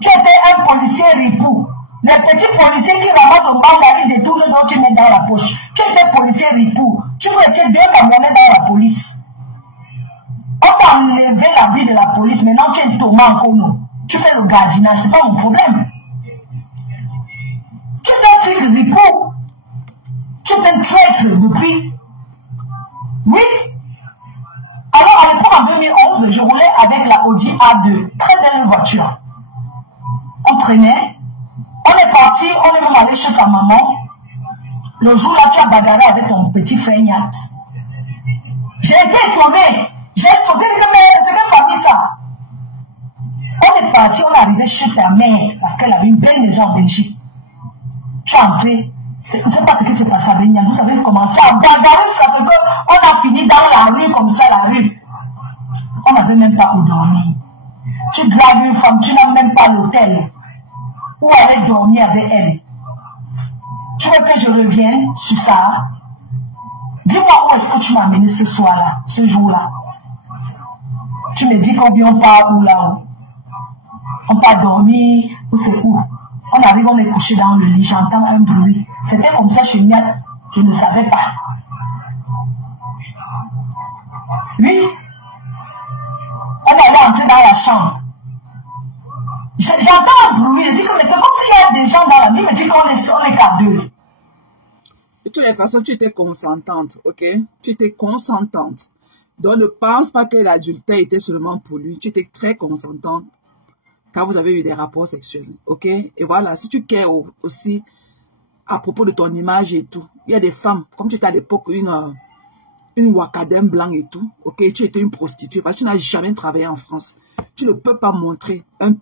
Tu étais un policier ripou. Les petits policiers qui ramassent au banga, ils détournent donc tu mets dans la poche. Tu étais policier ripou. Tu veux te donner la monnaie dans la police. On t'a enlevé l'habit de la police. Maintenant, tu es Thomas Nkono. Tu fais le gardinage. Ce n'est pas mon problème. Tu es un flic ripou. Tu es un traître depuis. Oui. Alors, à l'époque, en 2011, je roulais avec la Audi A2. Très belle voiture. On traînait. On est parti, on est même allé chez ta maman. Le jour-là, tu as bagarré avec ton petit frère Nyat. J'ai été étonné. J'ai sauté de c'est quelle famille ça? On est parti, on est arrivé chez ta mère parce qu'elle avait une belle maison en Belgique. Tu es entré. Je ne sais pas ce qui s'est passé avec Nyat. Vous savez commencé à bagarrer jusqu'à ce qu'on a fini dans la rue comme ça, la rue. On n'avait même pas où dormir. Tu dragues une femme, tu n'as même pas l'hôtel où aller dormir avec elle. Tu veux que je revienne sur ça? Dis-moi où est-ce que tu m'as amené ce soir-là, ce jour-là. Tu me dis combien on part où là-haut. On part dormir, ou c'est où? On arrive, on est couché dans le lit, j'entends un bruit. C'était comme ça chez Nyat, je ne savais pas. Oui. On allait entrer dans la chambre. J'entends un bruit, je dis que mais c'est comme s'il y a des gens dans la vie, mais dit qu'on est qu'à deux. De toutes les façons, tu étais consentante, ok? Tu étais consentante. Donc ne pense pas que l'adultère était seulement pour lui. Tu étais très consentante quand vous avez eu des rapports sexuels, ok? Et voilà, si tu cares aussi à propos de ton image et tout, il y a des femmes, comme tu étais à l'époque une wakadem blanc et tout, ok? Tu étais une prostituée parce que tu n'as jamais travaillé en France. Tu ne peux pas montrer un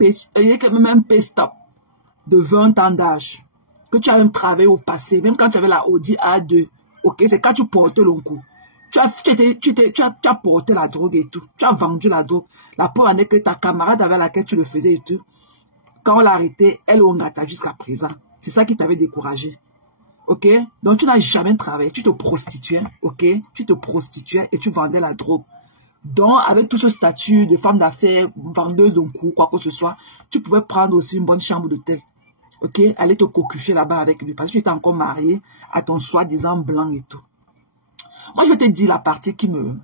stop de 20 ans d'âge que tu as même travaillé au passé, même quand tu avais la Audi A2, ok, c'est quand tu portais le coup. Tu as porté la drogue et tout, tu as vendu la drogue. La preuve en est que ta camarade avec laquelle tu le faisais et tout, quand on l'a arrêté, elle on gâta jusqu'à présent. C'est ça qui t'avait découragé, ok? Donc tu n'as jamais travaillé, tu te prostituais, ok? Tu te prostituais et tu vendais la drogue. Donc, avec tout ce statut de femme d'affaires, vendeuse d'un coup, quoi que ce soit, tu pouvais prendre aussi une bonne chambre d'hôtel. Ok? Aller te cocufier là-bas avec lui. Parce que tu étais encore marié à ton soi-disant blanc et tout. Moi, je vais te dire la partie qui me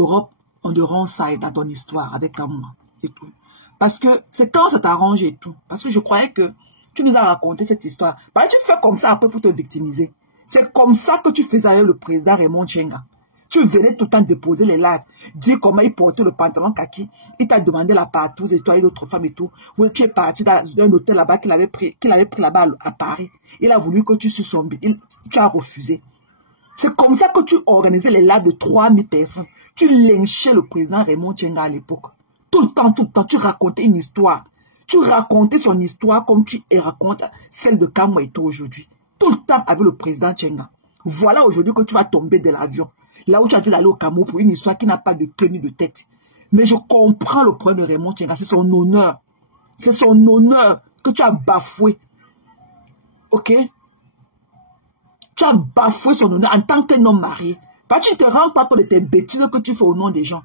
rend on the wrong side dans ton histoire avec moi et tout. Parce que c'est quand ça t'arrange et tout. Parce que je croyais que tu nous as raconté cette histoire. Parce que tu fais comme ça après pour te victimiser. C'est comme ça que tu faisais avec le président Raymond Tchenga. Tu venais tout le temps déposer les lives, dire comment il portait le pantalon kaki, il t'a demandé la partouze et toi et l'autre femme et tout. Oui, tu es parti dans un hôtel là-bas qu'il avait pris là-bas à Paris. Il a voulu que tu sois son billet, tu as refusé. C'est comme ça que tu organisais les lives de 3000 personnes. Tu lynchais le président Raymond Tchenga à l'époque. Tout le temps, tu racontais une histoire. Tu racontais son histoire comme tu racontes celle de Kamweto aujourd'hui. Tout le temps avec le président Tchenga. Voilà aujourd'hui que tu vas tomber de l'avion. Là où tu as dit d'aller au Cameroun pour une histoire qui n'a pas de queue ni de tête. Mais je comprends le problème de Raymond Tchenga. C'est son honneur. C'est son honneur que tu as bafoué. Ok? Tu as bafoué son honneur en tant qu'un homme marié. Parce que tu ne te rends pas compte de tes bêtises que tu fais au nom des gens.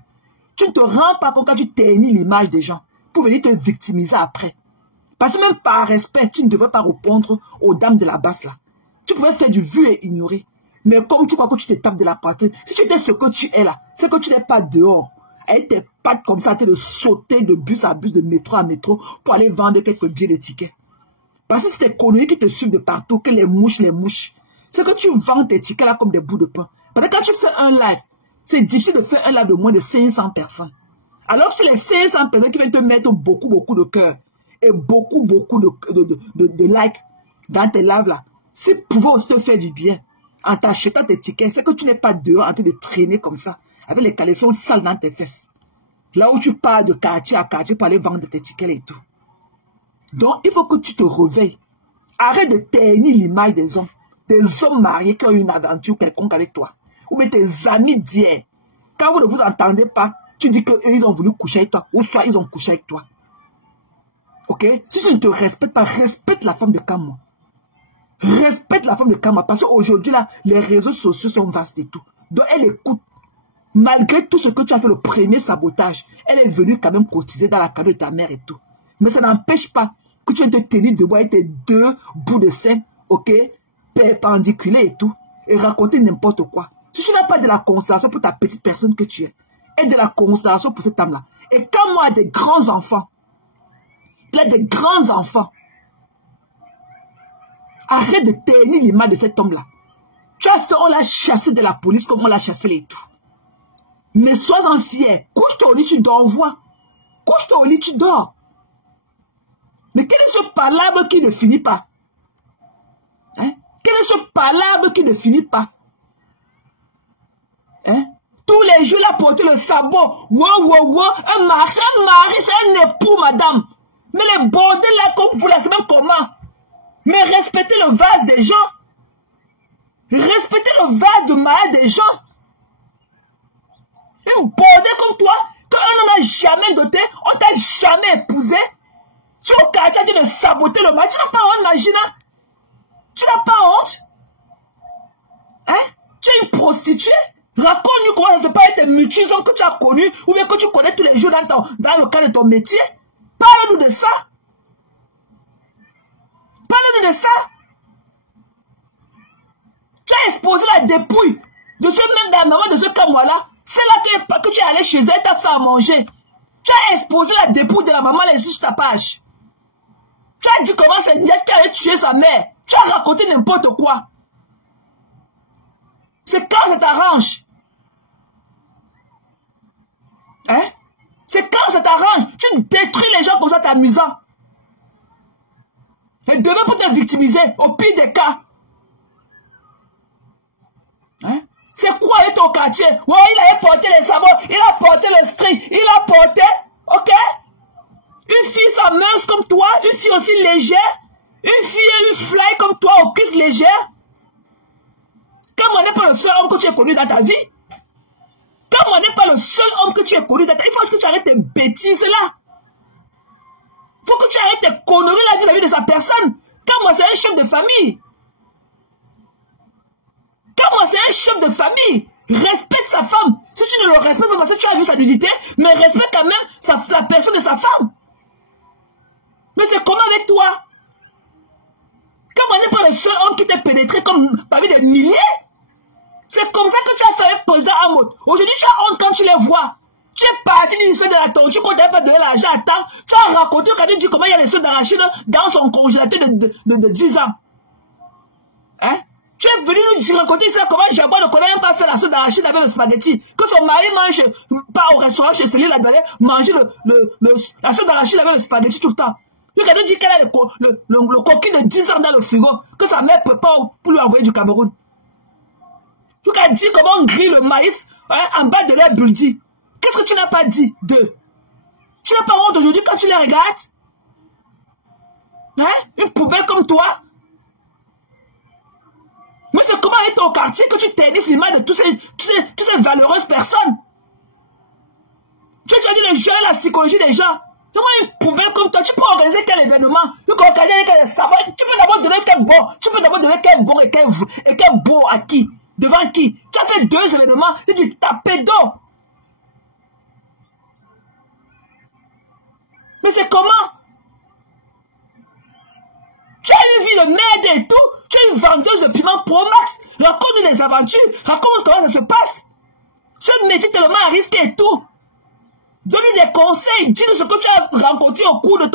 Tu ne te rends pas compte quand tu ternis l'image des gens pour venir te victimiser après. Parce que même par respect, tu ne devrais pas répondre aux dames de la basse là. Tu pouvais faire du vu et ignorer. Mais comme tu crois que tu te tapes de la partie, si tu étais ce que tu es là, c'est que tu n'es pas dehors. Avec tes pattes comme ça, tu es de sauter de bus à bus, de métro à métro pour aller vendre quelques billets de tickets. Parce que c'est tes conneries qui te suivent de partout, que les mouches. C'est que tu vends tes tickets là comme des bouts de pain. Parce que quand tu fais un live, c'est difficile de faire un live de moins de 500 personnes. Alors que c'est les 500 personnes qui viennent te mettre beaucoup de cœur et beaucoup de likes dans tes lives là. C'est pouvoir aussi te faire du bien. En t'achetant tes tickets, c'est que tu n'es pas dehors en train de traîner comme ça, avec les caleçons sales dans tes fesses. Là où tu pars de quartier à quartier pour aller vendre tes tickets et tout. Donc, il faut que tu te réveilles. Arrête de ternir l'image des hommes mariés qui ont eu une aventure quelconque avec toi. Ou bien tes amis d'hier. Quand vous ne vous entendez pas, tu dis qu'eux, ils ont voulu coucher avec toi, ou soit ils ont couché avec toi. Ok? Si tu ne te respectes pas, respecte la femme de Kamwa. Respecte la femme de Kamwa parce qu'aujourd'hui, là, les réseaux sociaux sont vastes et tout. Donc, elle écoute. Malgré tout ce que tu as fait, le premier sabotage, elle est venue quand même cotiser dans la cadeau de ta mère et tout. Mais ça n'empêche pas que tu aies te tenir debout avec tes 2 bouts de sein, ok, perpendiculaires et tout, et raconter n'importe quoi. Si tu n'as pas de la considération pour ta petite personne que tu es, et de la considération pour cette âme-là. Et quand moi, des grands enfants, il a des grands enfants, arrête de tenir l'image de cet homme-là. Tu as fait, on l'a chassé de la police comme on l'a chassé les tout. Mais sois-en fier. Couche-toi au lit, tu dors, vois. Couche-toi au lit, tu dors. Mais quel est ce palabre qui ne finit pas? Hein? Quel est ce palabre qui ne finit pas? Hein? Tous les jours, il a porté le sabot. Wow. Un mari, c'est un époux, madame. Mais les bordels là, comme vous, là, c'est même comment? Mais respectez le vase des gens. Respectez le vase de mariage des gens. Un bordel comme toi, quand on n'a jamais doté, on t'a jamais épousé. Tu es au quartier de saboter le mariage. Tu n'as pas honte, Magina? Tu n'as pas honte? Hein? Tu es une prostituée? Raconte-nous comment ça se passe avec tes mutuisons que tu as connues ou bien que tu connais tous les jours dans le cadre de ton métier. Parle-nous de ça. Parle-nous de ça. Tu as exposé la dépouille de ce même de la maman de ce Kamois-là. C'est là que tu es allé chez elle, tu as fait à manger. Tu as exposé la dépouille de la maman là ici sur ta page. Tu as dit comment c'est Niette qui allait tuer sa mère. Tu as raconté n'importe quoi. C'est quand ça t'arrange. Hein? C'est quand ça t'arrange. Tu détruis les gens comme ça t'amusant. Et demain pour te victimiser, au pire des cas. Hein? C'est quoi être au quartier? Ouais, il avait porté les sabots, il a porté les strings, il a porté, ok? Une fille s'amuse comme toi, une fille aussi légère, une fille, une fly comme toi, aux cuisses légères. Comme on n'est pas le seul homme que tu as connu dans ta vie. Comme on n'est pas le seul homme que tu as connu dans ta vie, il faut que tu arrêtes tes bêtises là. Il faut que tu arrêtes tes conneries là vis-à-vis de sa personne. Comme moi, c'est un chef de famille. Comme moi, c'est un chef de famille. Respecte sa femme. Si tu ne le respectes pas parce que tu as vu sa nudité, mais respecte quand même la personne de sa femme. Mais c'est comment avec toi? Comme on n'est pas le seul homme qui t'a pénétré comme parmi des milliers. C'est comme ça que tu as fait avec président Hamoud. Aujourd'hui, tu as honte quand tu les vois. Tu es parti d'une histoire de la tortue, tu ne comptais pas donner l'argent à temps. Tu as raconté quand tu dis comment il y a les soeurs d'arachide dans son congélateur de 10 ans. Hein? Tu es venu nous raconter ça, comment Jabon ne connaît même pas faire la sauce d'arachide avec le spaghetti. Que son mari mange, pas au restaurant chez Céline, elle allait manger la sauce d'arachide avec le spaghetti tout le temps. Tu as dit qu'elle a le coquille de 10 ans dans le frigo, que sa mère prépare pour lui envoyer du Cameroun. Tu as dit comment on grille le maïs en bas de leur buldi. Qu'est-ce que tu n'as pas dit d'eux? Tu n'as pas honte aujourd'hui quand tu les regardes? Hein? Une poubelle comme toi? Mais c'est comment être au quartier que tu tennisses l'image de toutes ces valeureuses personnes? Tu as dit de gérer la psychologie des gens. Comment une poubelle comme toi, tu peux organiser quel événement? Tu peux organiser quel sabbat? Tu peux d'abord donner quel bon? Tu peux d'abord donner quel bon et quel beau à qui? Devant qui? Tu as fait 2 événements, c'est du tapé d'eau. Mais c'est comment? Tu as une vie de merde et tout. Tu es une vendeuse de piment Pro Max. Raconte-nous des aventures. Raconte-nous comment ça se passe. Ce métier tellement à risque et tout. Donne-nous des conseils. Dis-nous ce que tu as rencontré au cours de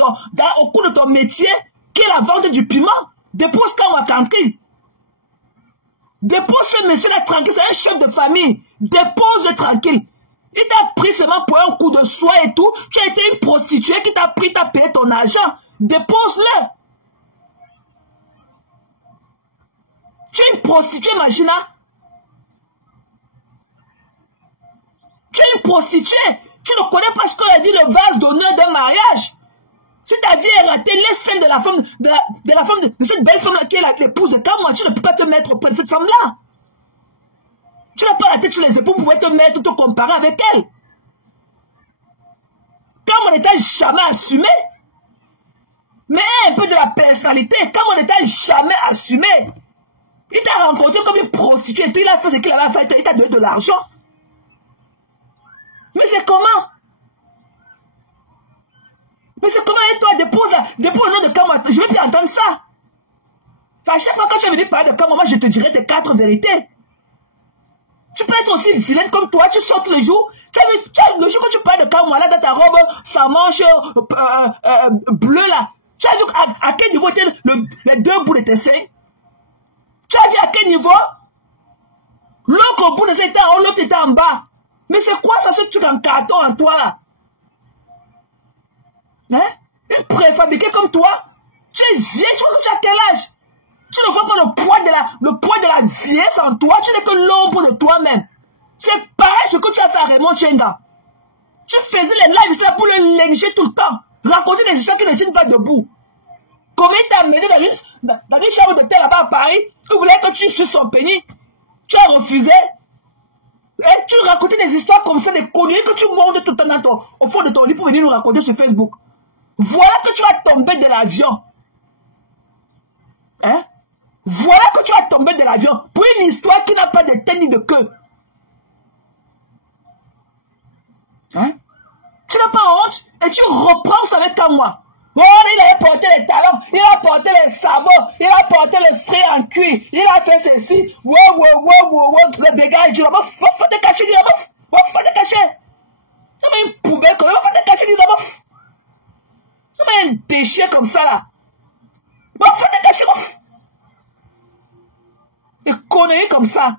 ton métier, qui est la vente du piment. Dépose quand moi tranquille. Dépose ce monsieur-là tranquille. C'est un chef de famille. Dépose-le tranquille. Il t'a pris seulement pour un coup de soie et tout. Tu as été une prostituée qui t'a pris, t'as payé ton argent. Dépose-le. Tu es une prostituée, Magina. Tu es une prostituée. Tu ne connais pas ce qu'on a dit, le vase d'honneur d'un mariage. C'est-à-dire, laisse celle de la femme, de cette belle femme-là qui est l'épouse de Kamwa. Tu ne peux pas te mettre auprès de cette femme-là. Tu n'as pas la tête sur les épaules pour pouvoir te mettre, te comparer avec elle. Comme on n'était jamais assumé. Mais un peu de la personnalité, comme on n'était jamais assumé. Il t'a rencontré comme une prostituée et tout, il a fait ce qu'il avait fait, il t'a donné de l'argent. Mais c'est comment? Mais c'est comment toi, dépose le nom de Kamwa. Je ne vais plus entendre ça. À chaque fois que tu es venu parler de Kamwa, moi je te dirai tes 4 vérités. Tu peux être aussi vilaine comme toi, tu sors tous les jours. Le jour que tu parles de Kamwa, là, dans ta robe, sa manche bleue, là. Tu as vu à quel niveau étaient les 2 bouts de tes seins? Tu as vu à quel niveau? L'autre bout de ses était en haut, l'autre était en bas. Mais c'est quoi ça, ce truc en carton en toi, là? Hein? Une préfabriquée comme toi? Tu es vieille, tu vois que tu as quel âge? Tu ne vois pas le poids de la vieillesse en toi, tu n'es que l'ombre de toi-même. C'est pareil ce que tu as fait à Raymond Tchenga. Tu faisais les lives là pour le lyncher tout le temps. Raconter des histoires qui ne tiennent pas debout. Comment il t'a amené dans une chambre d'hôtel là-bas à Paris, il voulait que tu suces son pénis. Tu as refusé. Et tu racontais des histoires comme ça, des conneries que tu montes tout le temps au fond de ton lit pour venir nous raconter sur Facebook. Voilà que tu vas tomber de l'avion. Hein? Voilà que tu vas tomber de l'avion pour une histoire qui n'a pas de tête ni de queue. Hein? Tu n'as pas honte et tu reprends ça avec moi. Oh, il a porté les talons, il a porté les sabots, il a porté les strays en cuir, il a fait ceci. Wow, le dégage, tu vas te cacher, tu vas te cacher. Tu vas une poubelle, tu vas te cacher, tu vas un déchet comme ça là. Tu vas te cacher, des conneries comme ça.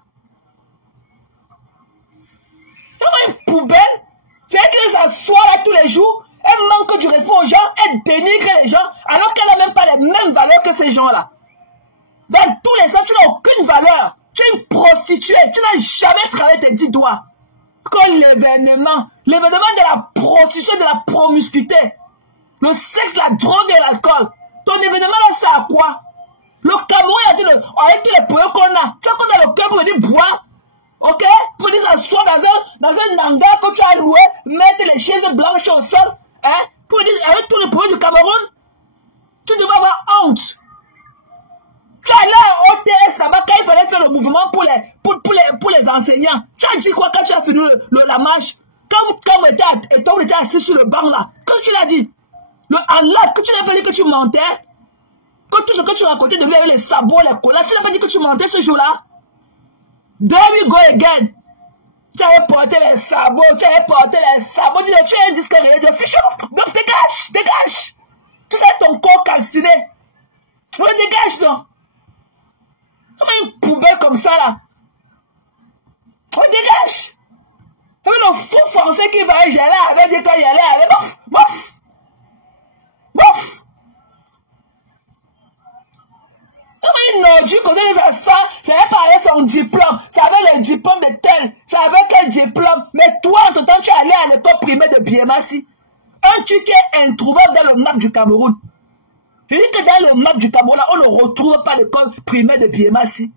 Tu vas une poubelle, c'est qu'elle s'assoit là tous les jours. Elle manque du respect aux gens, elle dénigre les gens, alors qu'elle n'a même pas les mêmes valeurs que ces gens-là. Dans tous les sens, tu n'as aucune valeur. Tu es une prostituée, tu n'as jamais travaillé tes 10 doigts. Comme l'événement de la prostitution, de la promiscuité, le sexe, la drogue et l'alcool. Ton événement là, c'est à quoi? Le Cameroun a dit, avec tous les problèmes qu'on a, tu as qu'on a le cœur pour venir boire, ok? Pour venir s'asseoir dans un hangar que tu as loué, mettre les chaises blanches au sol. Hein? Pour dire, avec tous les problèmes du Cameroun, tu devrais avoir honte. Tu es allé au TS là-bas quand il fallait faire le mouvement pour les enseignants. Tu as dit quoi quand tu as fini la marche? Quand vous étiez assis sur le banc là, quand tu l'as dit, en live, que tu n'as pas dit que tu mentais, que tout ce que tu racontais de lui avec les sabots, les collages, tu n'as pas dit que tu mentais ce jour-là? There we go again. Tu avais porté les sabots, tu es un disque de fichu, donc dégage. Tu sais ton corps calciné. Mais dégage, non. Comme une poubelle comme ça, là. On dégage. Comme le fou français qui va y aller avec, dit quand il allait avec, bof. Comme une ordure, quand il fait ça, ça avait parlé son diplôme, ça avait le diplôme de tel, ça avait quel diplôme, mais toi, en tout temps, tu es allé à l'école primaire de Biémassi. Un truc qui est introuvable dans le map du Cameroun. Il dit que dans le map du Cameroun, on ne retrouve pas l'école primaire de Biémassi.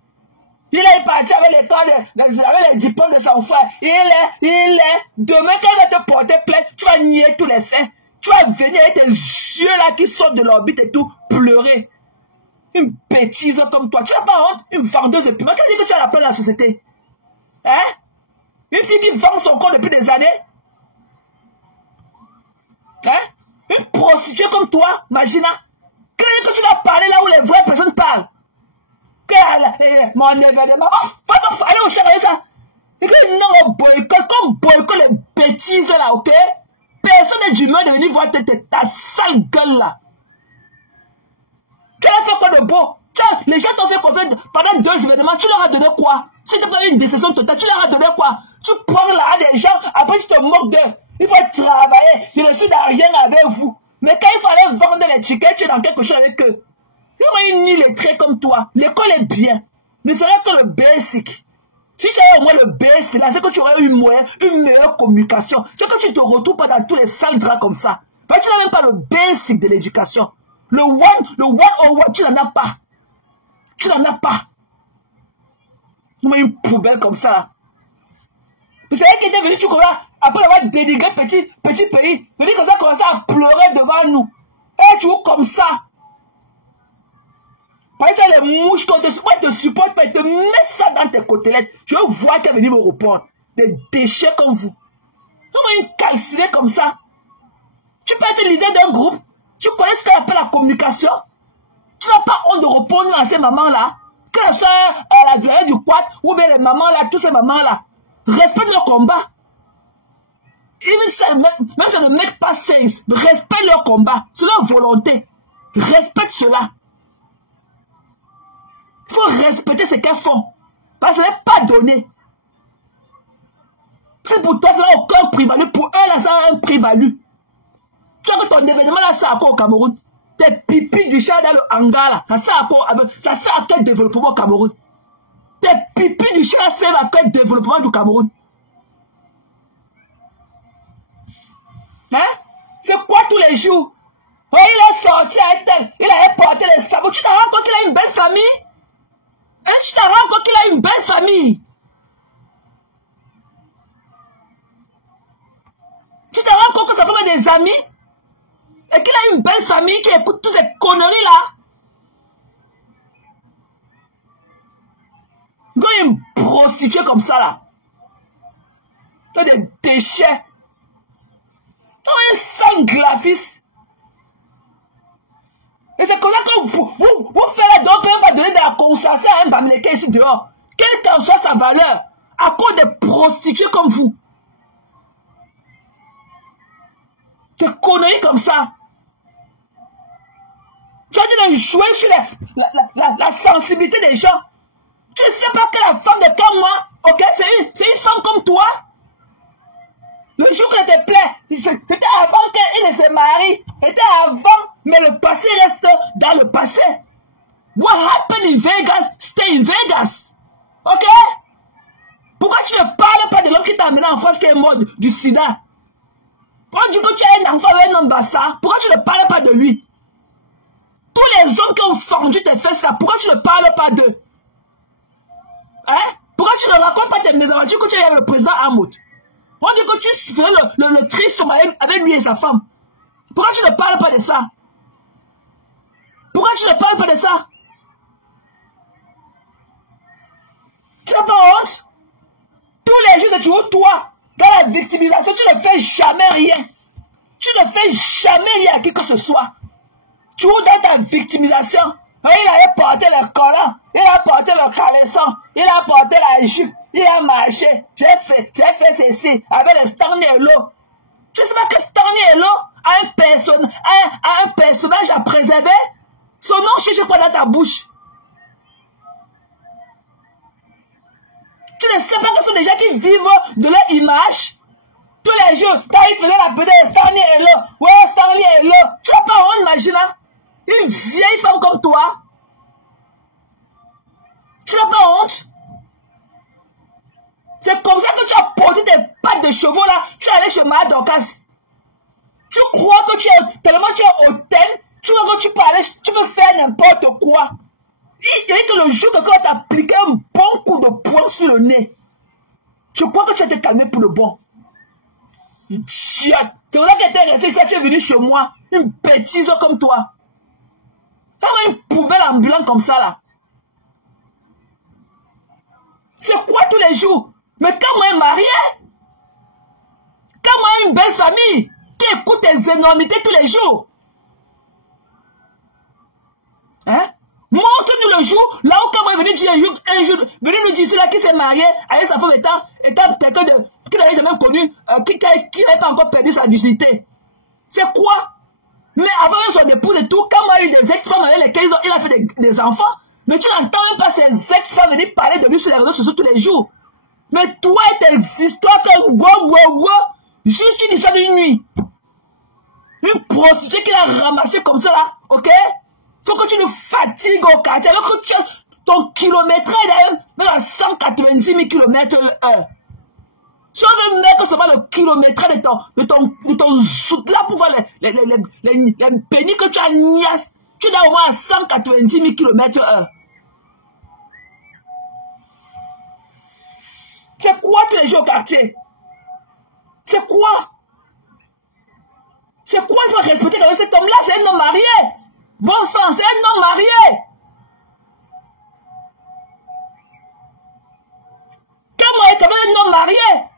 Il est parti avec avec les diplômes de son frère. Il est. Demain, quand il va te porter plainte, tu vas nier tous les faits. Tu vas venir avec tes yeux là qui sortent de l'orbite et tout, pleurer. Une bêtise comme toi. Tu n'as pas honte? Une vendeuse de piment. Qu'est-ce que tu as la peine dans la société? Hein? Une fille qui vend son corps depuis des années? Hein? Une prostituée comme toi, Magina? Qu'est-ce que tu vas parler là où les vraies personnes parlent? Mon événement, allez au chef, ça. Et que non, boycott les bêtises là, ok? Personne n'est d'humain de venir voir ta sale gueule là. Tu as fait quoi de beau? Les gens t'ont fait confiance pendant 2 événements, tu leur as donné quoi? Si tu as pas une décision totale, tu leur as donné quoi? Tu prends là des gens, après tu te moques d'eux. Il faut travailler, je ne suis dans rien avec vous. Mais quand il fallait vendre les tickets, tu es dans quelque chose avec eux. Ils m'ont ni les traits comme toi. L'école est bien. Mais c'est là que le basic. Si tu avais au moins le basic, là, c'est que tu aurais une meilleure communication. C'est que tu ne te retrouves pas dans tous les sales draps comme ça. Mais tu n'as même pas le basic de l'éducation. Le one, tu n'en as pas. Tu n'en as pas. Une poubelle comme ça, là. C'est elle qui était venue, tu crois, après avoir dénigré petit pays, venir comme ça, commencer à pleurer devant nous. Et tu vois comme ça. Par exemple, les mouches, quand te supportent, ils te mettent ça dans tes côtelettes. Je veux voir qu'elle venir me répondre. Des déchets comme vous. Comment une calcinée comme ça? Tu peux être leader d'un groupe. Tu connais ce qu'on appelle la communication. Tu n'as pas honte de répondre à ces mamans-là. Que ce soit la vieille du quad ou bien les mamans-là, tous ces mamans-là. Respecte leur combat. Même si ça ne make pas sens, respecte leur combat. C'est leur volonté. Respecte cela. Il faut respecter ce qu'elles font. Parce que ce n'est pas donné. C'est pour toi, ça n'a aucun prix-value. Pour eux, là, ça a un prix-value. Tu vois que ton événement, là, ça a quoi au Cameroun? Tes pipis du chat dans le hangar, là, ça sert à quoi? Ça sert à quel développement au Cameroun? Tes pipis du chat, là, servent à quel développement du Cameroun? Hein? C'est quoi tous les jours? Oh, il est sorti avec elle, il a porté les sabots. Tu te rends compte qu'il a une belle famille? Hein? Tu te rends compte qu'il a une belle famille? Tu te rends compte que sa femme a des amis? Et qu'il a une belle famille qui écoute toutes ces conneries-là? Quand il y a une prostituée comme ça, là, il y a des déchets. Quand il y a un sang glafis. Et c'est comme ça que vous faites donc on va donner de la conscience à un Bamileke ici dehors. Quelle qu'en soit sa valeur, à cause des prostituées comme vous. Des conneries comme ça. Tu as dit de jouer sur la sensibilité des gens. Tu ne sais pas que la femme de comme moi, ok, c'est une femme comme toi. Le jour que te plaît, c'était avant qu'elle ne se marie. C'était avant, mais le passé reste dans le passé. What happened in Vegas, stay in Vegas. Ok? Pourquoi tu ne parles pas de l'homme qui t'a amené en France qui est mort du sida? On dit que tu as un enfant avec un homme bassa. Pourquoi tu ne parles pas de lui? Tous les hommes qui ont fendu tes fesses là, pourquoi tu ne parles pas d'eux? Hein? Pourquoi tu ne racontes pas tes mésaventures que tu es avec le président Hamoud? On dit que tu ferais le trisom avec lui et sa femme. Pourquoi tu ne parles pas de ça? Pourquoi tu ne parles pas de ça? Tu n'as pas honte? Tous les jours, c'est toujours toi. Dans la victimisation, tu ne fais jamais rien. Tu ne fais jamais rien à qui que ce soit. Tu es dans ta victimisation. Il avait porté le collant, il a porté le caleçon, il a porté la jupe, il a marché. J'ai fait ceci avec le Stanley Hello. Tu sais pas que Stanley Hello a un personnage à préserver? Son nom cherche quoi dans ta bouche? Tu ne sais pas que ce sont des gens qui vivent de leur image? Tous les jours, quand il faisait la pédale de Stanley Hello, ouais, Stanley Hello, tu n'as pas honte, imagine, hein? Une vieille femme comme toi. Tu n'as pas honte? C'est comme ça que tu as porté tes pattes de chevaux là. Tu es allé chez Mad Dorcas. Tu crois que tu es tellement tu es hôtel. Tu vois que tu peux aller, tu peux faire n'importe quoi. Il dit que le jour que tu as appliqué un bon coup de poing sur le nez, je crois que tu as été calmé pour le bon. Idiote. C'est vrai que tu es resté ici, tu es venu chez moi. Une bêtise comme toi. Comme une poubelle ambulante comme ça là. C'est quoi tous les jours? Mais quand moi est marié, quand moi ai une belle famille, qui écoute tes énormités tous les jours. Hein? Montre-nous le jour, là où quand moi est venu dire un jour, venu nous dire celui-là qui s'est marié avec sa femme étant quelqu'un qui n'avait jamais connu, qui n'avait pas encore perdu sa dignité. C'est quoi? Mais avant son épouse et tout, quand moi a eu des ex-femmes avec lesquelles il a fait des enfants, mais tu n'entends même pas ces ex-femmes venir parler de lui sur les réseaux sociaux tous les jours. Mais toi et tes histoires juste une histoire d'une nuit. Une prostituée qui l'a ramassée comme ça là, ok? Faut que tu nous fatigues au quartier, alors que ton kilométrage est même à 190 000 km/h. Si on veut mettre seulement le kilométrage de ton zout là pour voir les pénis que tu as niasse, tu es au moins à 190 000 km/h. C'est quoi tous les jours au quartier? C'est quoi? C'est quoi il faut respecter quand même cet homme-là? C'est un homme marié. Bon sang, c'est un homme marié. Quand moi, tu avais un homme marié.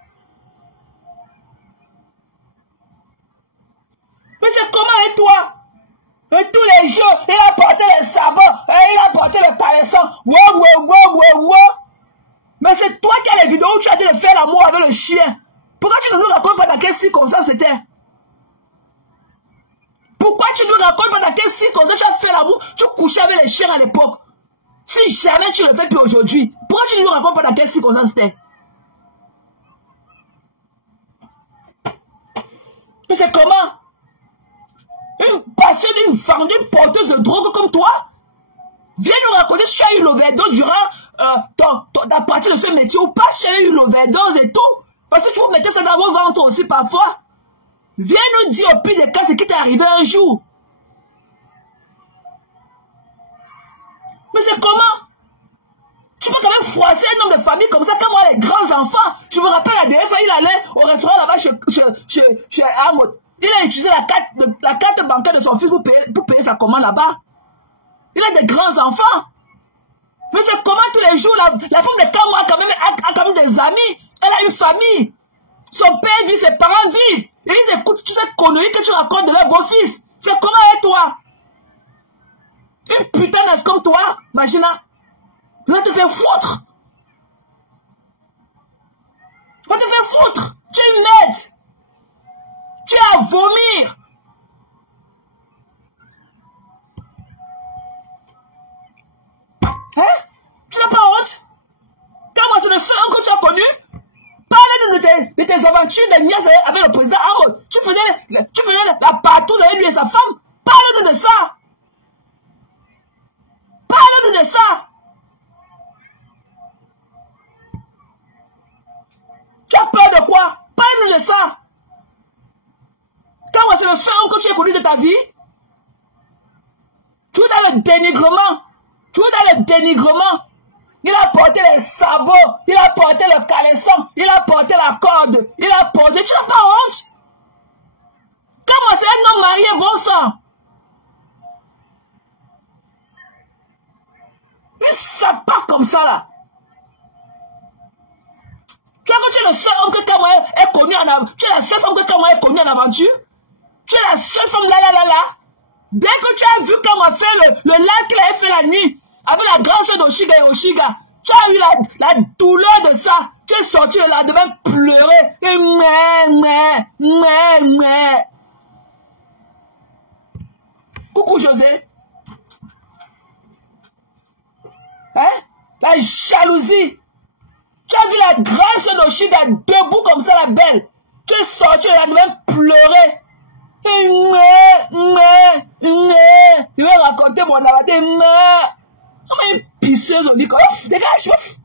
Et tous les jours, il a porté les sabots, et il a porté le caleçon. Wow. Mais c'est toi qui as les vidéos où tu as dit de faire l'amour avec le chien. Pourquoi tu ne nous racontes pas dans quelles circonstances c'était? Pourquoi tu ne nous racontes pas dans quelles circonstances tu as fait l'amour? Tu couchais avec les chiens à l'époque. Si jamais tu le fais plus aujourd'hui, pourquoi tu ne nous racontes pas dans quelles circonstances c'était? Mais c'est comment? Une passion d'une femme, d'une porteuse de drogue comme toi? Viens nous raconter si tu as eu l'overdose durant à partir de ce métier ou pas, si tu as eu l'overdose et tout. Parce que tu vous mettez ça dans vos ventres aussi parfois. Viens nous dire au pire des cas ce qui t'est arrivé un jour. Mais c'est comment? Tu peux quand même froisser un homme de famille comme ça, comme moi, les grands enfants. Je me rappelle la dernière fois, il allait au restaurant là-bas chez Amod. Il a utilisé la carte bancaire de son fils pour payer sa commande là-bas. Il a des grands enfants. Mais c'est comment tous les jours, la femme de Kamwa a quand même des amis. Elle a une famille. Son père vit, ses parents vivent. Et ils écoutent toutes ces conneries que tu racontes de leur beau-fils. C'est comment est toi? Une putain d'as comme toi, Magina. Va te faire foutre. Va te faire foutre. Tu es une merde. Tu es à vomir. Hein? Tu n'as pas honte? Comment c'est le seul homme que tu as connu? Parle-nous de tes aventures de nièce avec le président Amod. Tu faisais la partouze avec lui et sa femme. Parle-nous de ça. Parle-nous de ça. Tu as peur de quoi? Parle-nous de ça. Quand c'est le seul homme que tu as connu de ta vie? Tu es dans le dénigrement. Tu es dans le dénigrement. Il a porté les sabots, il a porté le caleçon, il a porté la corde, il a porté... Tu n'as pas honte? Comment c'est un homme marié, bon sang? Il ne sait pas comme ça, là. Tu es le seul homme que Kamwa est connu en aventure. Tu es la seule femme que Kamwa est connue en aventure. Tu es la seule femme là. Dès que tu as vu Kamwa faire le live qu'il avait fait la nuit, avec la grande soeur d'Oshiga et Oshiga, tu as eu la douleur de ça. Tu es sorti le lendemain pleurer. Coucou José. Hein? La jalousie. Tu as vu la grande soeur d'Oshiga debout comme ça, la belle. Tu es sorti le lendemain pleurer. Je vais raconter mon aventure. Comme une pisseuse, on dit quoi? Dégage, ouf.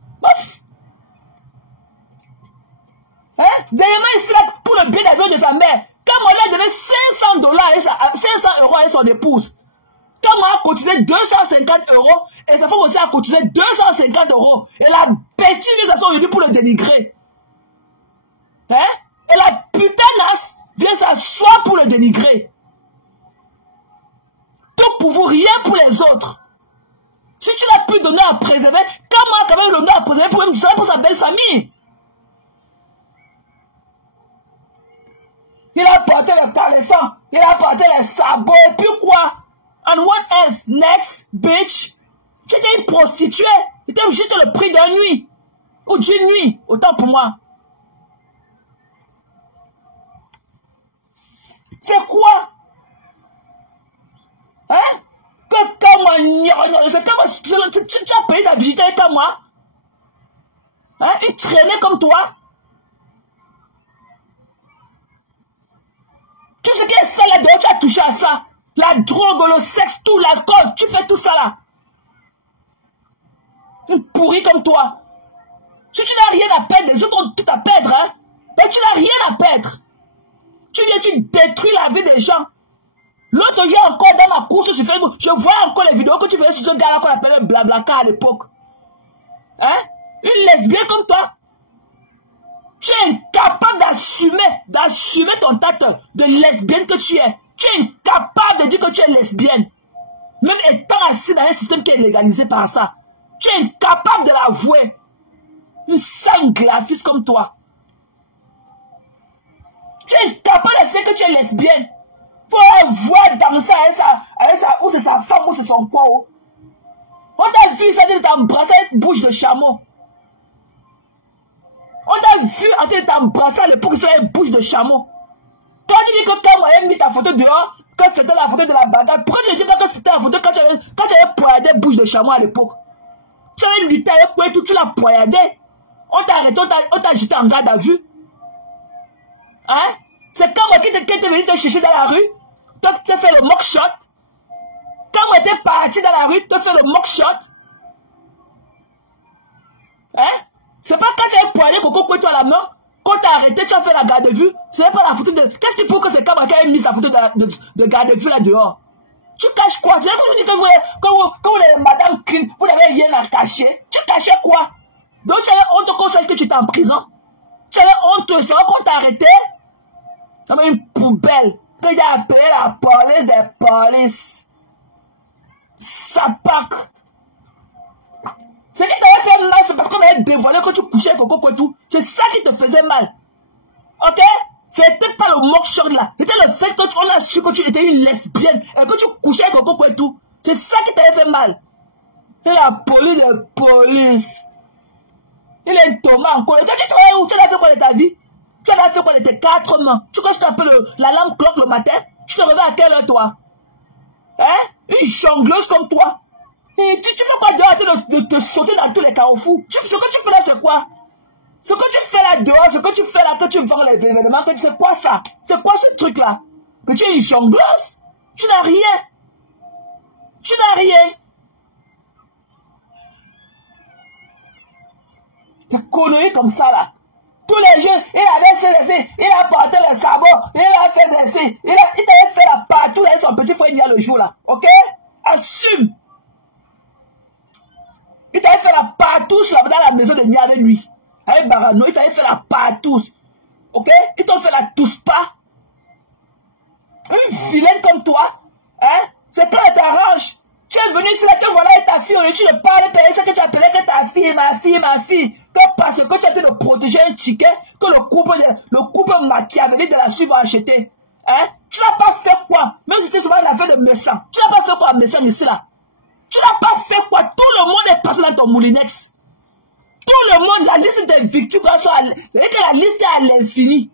Hein? Dernièrement, ici, là, pour le billet d'avion de sa mère, quand on lui a donné $500 500 € à son épouse, quand on a cotisé 250 € et sa femme aussi a cotisé 250 €, et la bêtise de façon aujourd'hui pour le dénigrer. Hein? Et la putanasse vient s'asseoir pour le dénigrer. Tout pour vous, rien pour les autres. Si tu l'as pu donner à préserver, comment quand même donné à préserver pour sa belle famille? Il a porté le caleçon, il a porté les sabots, et puis quoi? And what else? Next, bitch. Tu étais une prostituée. C'était juste le prix d'une nuit. Ou d'une nuit, autant pour moi. C'est quoi? Hein? C'est comme tu as payé ta visite comme moi. Hein? Une traînée comme toi. Tout ce qui est ça là-dedans, tu as touché à ça. La drogue, le sexe, tout, l'alcool, tu fais tout ça là. Une pourrie comme toi. Si tu n'as rien à perdre, les autres ont tout à perdre, hein. Mais tu n'as rien à perdre. Tu viens, tu détruis la vie des gens. L'autre jour encore dans ma course sur Facebook, je vois encore les vidéos que tu faisais sur ce gars-là qu'on appelait Blablacar à l'époque. Hein? Une lesbienne comme toi. Tu es incapable d'assumer ton tâte de lesbienne que tu es. Tu es incapable de dire que tu es lesbienne. Même étant assis dans un système qui est légalisé par ça. Tu es incapable de l'avouer. Une sanglafiste comme toi. Tu es incapable d'assumer que tu es lesbienne. Faut la voir danser avec sa, ou c'est sa femme, ou c'est son quoi. On t'a vu, ça dit t'embrasser avec bouche de chameau. On t'a vu en train de t'embrasser à l'époque, c'est avec bouche de chameau. Toi, tu dis que quand moi j'ai mis ta photo dehors, quand c'était la photo de la bagarre, pourquoi tu ne dis pas que c'était la photo quand tu avais poignardé bouche de chameau à l'époque? Tu avais lutté avec quoi et tout, tu l'as poignardé. On t'a arrêté, on t'a jeté en garde à vue. Hein? C'est quand moi qui t'es venu te chercher dans la rue, t'as fait le mock shot. Quand moi t'es parti dans la rue, t'as fait le mock shot. Hein? C'est pas quand tu avais poignardé Coco Kouetou à la main, quand t'as arrêté, tu as fait la garde de vue. C'est pas la photo de... Qu'est-ce qui prouve que c'est Kabaka qui a mis la photo de garde de vue là dehors? Tu caches quoi? Tu dis que vous les madame clean, vous n'avez rien à cacher. Tu cachais quoi? Donc tu avais honte qu'on sache que tu étais en prison. Tu avais honte, c'est vrai qu'on t'a arrêté. Comme une poubelle. Que j'ai appelé la police des polices. Sapac. Ce qui t'avait fait mal, c'est parce qu'on avait dévoilé que tu couchais avec Coco Kouetou. C'est ça qui te faisait mal. Ok? C'était pas le mock shot là. C'était le fait qu'on a su que tu étais une lesbienne et que tu couchais avec Coco Kouetou. C'est ça qui t'avait fait mal. C'est la police de police. Il est tombé encore. Toi, tu travailles où? Tu as fait quoi de ta vie? Tu as fait quoi de tes 4 mains? Tu crois que je t'appelle l'alarme cloque le matin? Tu te réveilles à quelle heure toi? Hein? Une jongleuse comme toi? Et tu fais quoi dehors de te sauter dans tous les carrefours? Ce que tu fais là, c'est quoi? Ce que tu fais là dehors, ce que tu fais là, que tu vends les événements, c'est quoi ça? C'est quoi ce truc-là? Que tu es une jongleuse? Tu n'as rien. Tu n'as rien. Des conneries comme ça là. Tous les jeunes, il avait fait des filles, il a porté le sabot, il a fait des filles, il t'avait fait la partout avec son petit frère Nia le jour là. Ok? Assume. Il t'avait fait la partouche là dans la maison de Nia avec lui. Avec Barano, il t'avait fait la partouche. Ok? Ils t'ont fait la tous pas. Une vilaine comme toi. Hein? C'est quand elle t'arrange. Tu es venu ici là, que voilà et ta fille, au lieu tu ne parles pas, c'est que tu appelais que ta fille, ma fille, ma fille. Que parce que tu as été de protéger un ticket, que le couple machiavélique de la suite va acheter. Hein? Tu n'as pas fait quoi? Même si c'était seulement une affaire de Messan. Tu n'as pas fait quoi à Messan ici là? Tu n'as pas fait quoi? Tout le monde est passé dans ton moulinex. Tout le monde, la liste des victimes, la liste est à l'infini.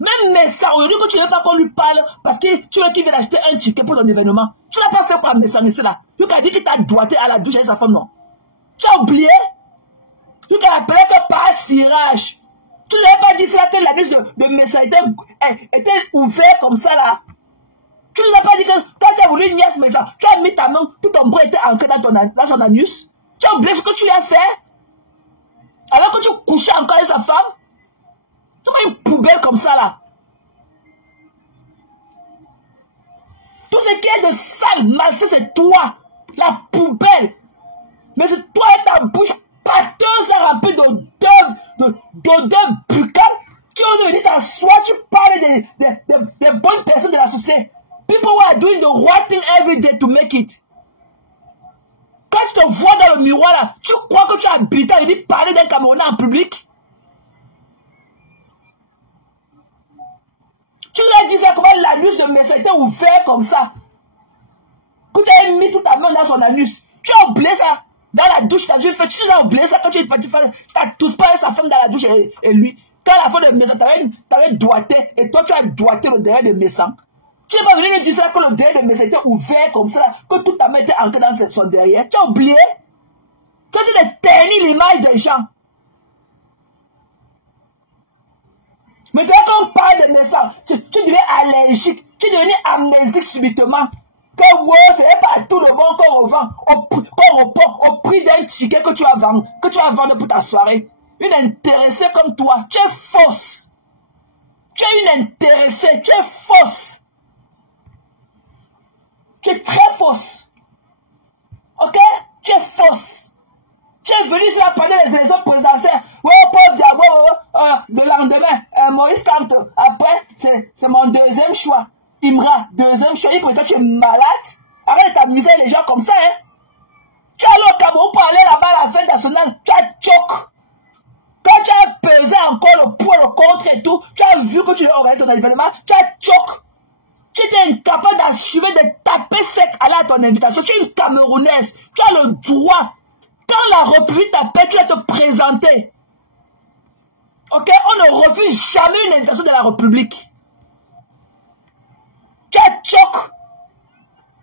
Même Messan, aujourd'hui que tu ne veux pas qu'on lui parle parce que tu veux qu'il vienne acheter un ticket pour ton événement. Tu n'as pas fait quoi Messan ici là? Tu as dit qu'il t'a doigté à la douche avec sa femme, non? Tu as oublié? Tu t'as appelé que par cirage. Tu n'avais pas dit cela que la douche de Messan était ouverte comme ça là. Tu ne nous as pas dit que quand tu as voulu une nièce Messan, tu as mis ta main, tout ton bras était ancré dans son anus. Tu as oublié ce que tu as fait? Alors que tu couchais encore avec sa femme? Comme une poubelle comme ça là. Tout ce qui est de sale, malsain, c'est toi. La poubelle. Mais c'est toi et ta bouche pâteuse remplie d'odeurs buccales qui ont venu t'asseoir, tu parles des bonnes personnes de la société. People who are doing the right thing every day to make it. Quand tu te vois dans le miroir là, tu crois que tu as habité et dit parler d'un Camerounais en public? Tu leur disais comment l'anus de Messan était ouvert comme ça. Que tu avais mis toute ta main dans son anus. Tu as oublié ça. Dans la douche, tu as oublié ça quand tu es parti faire. Tu as tous pas sa femme dans la douche et lui. Quand la femme de Messan, tu avais doigté et toi tu as doigté le derrière de Messan. Tu n'es pas venu me dire ça que le derrière de Messan était ouvert comme ça, que toute ta main était ancrée dans son derrière. Tu as oublié. Toi tu as terni l'image des gens. Mais dès qu'on parle de Messan, tu deviens allergique, tu deviens amnésique subitement. Que ouais, c'est pas tout le monde qu'on revend au prix d'un ticket que tu vas vendre pour ta soirée. Une intéressée comme toi, tu es fausse. Tu es une intéressée, tu es fausse. Tu es très fausse. Ok? Tu es fausse. Tu es venu ici pendant les élections présidentielles. Ouais, Paul Diabo, le lendemain, Maurice Kamto. Après, c'est mon deuxième choix. Imra, deuxième choix. Et toi, tu es malade. Arrête de t'amuser les gens comme ça, hein. Tu as allé au Cameroun pour aller là-bas à la fête nationale. Tu as choc. Quand tu as pesé encore le pour, le contre et tout, tu as vu que tu aurais ton événement. Tu as choc. Tu étais incapable d'assumer de taper sec aller à ton invitation. Tu es une Camerounaise. Tu as le droit. Quand la République t'appelle, tu vas te présenter. Ok? On ne refuse jamais une invitation de la République. Tu as choc.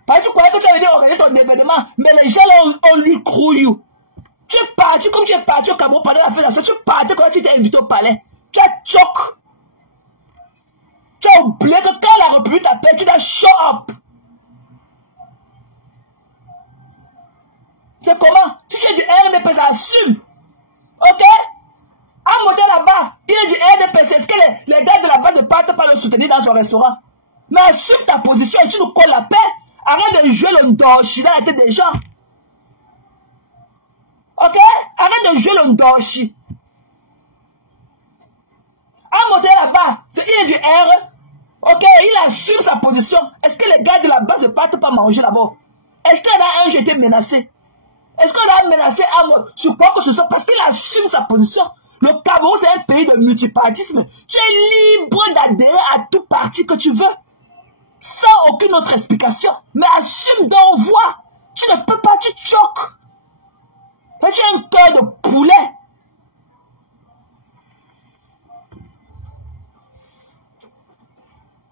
Parce que tu croyais que tu avais dit organiser ton événement, mais les gens là, on lui crouille. Tu es parti comme tu es parti au Cameroun pendant la fête. Tu es parti quand tu t'es invité au palais. Tu as choc. Tu as oublié que quand la République t'appelle, tu dois show up. C'est comment? Si tu es du RDPC, assume. Ok? À monter là-bas, il est du RDPC. Est-ce que les gars de là-bas ne partent pas le soutenir dans son restaurant? Mais assume ta position et tu nous colles la paix. Arrête de jouer le ndoshi dans la tête des gens. Ok? Arrête de jouer le ndoshi. À monter là-bas, il est du R. Ok? Il assume sa position. Est-ce que les gars de la base ne partent pas manger là-bas? Est-ce qu'il y en a un qui a été menacé? Est-ce qu'on a menacé à moi sur quoi que ce soit? Parce qu'il assume sa position. Le Cameroun, c'est un pays de multipartisme. Tu es libre d'adhérer à tout parti que tu veux. Sans aucune autre explication. Mais assume donc voix. Tu ne peux pas, tu choques. Tu as un cœur de poulet.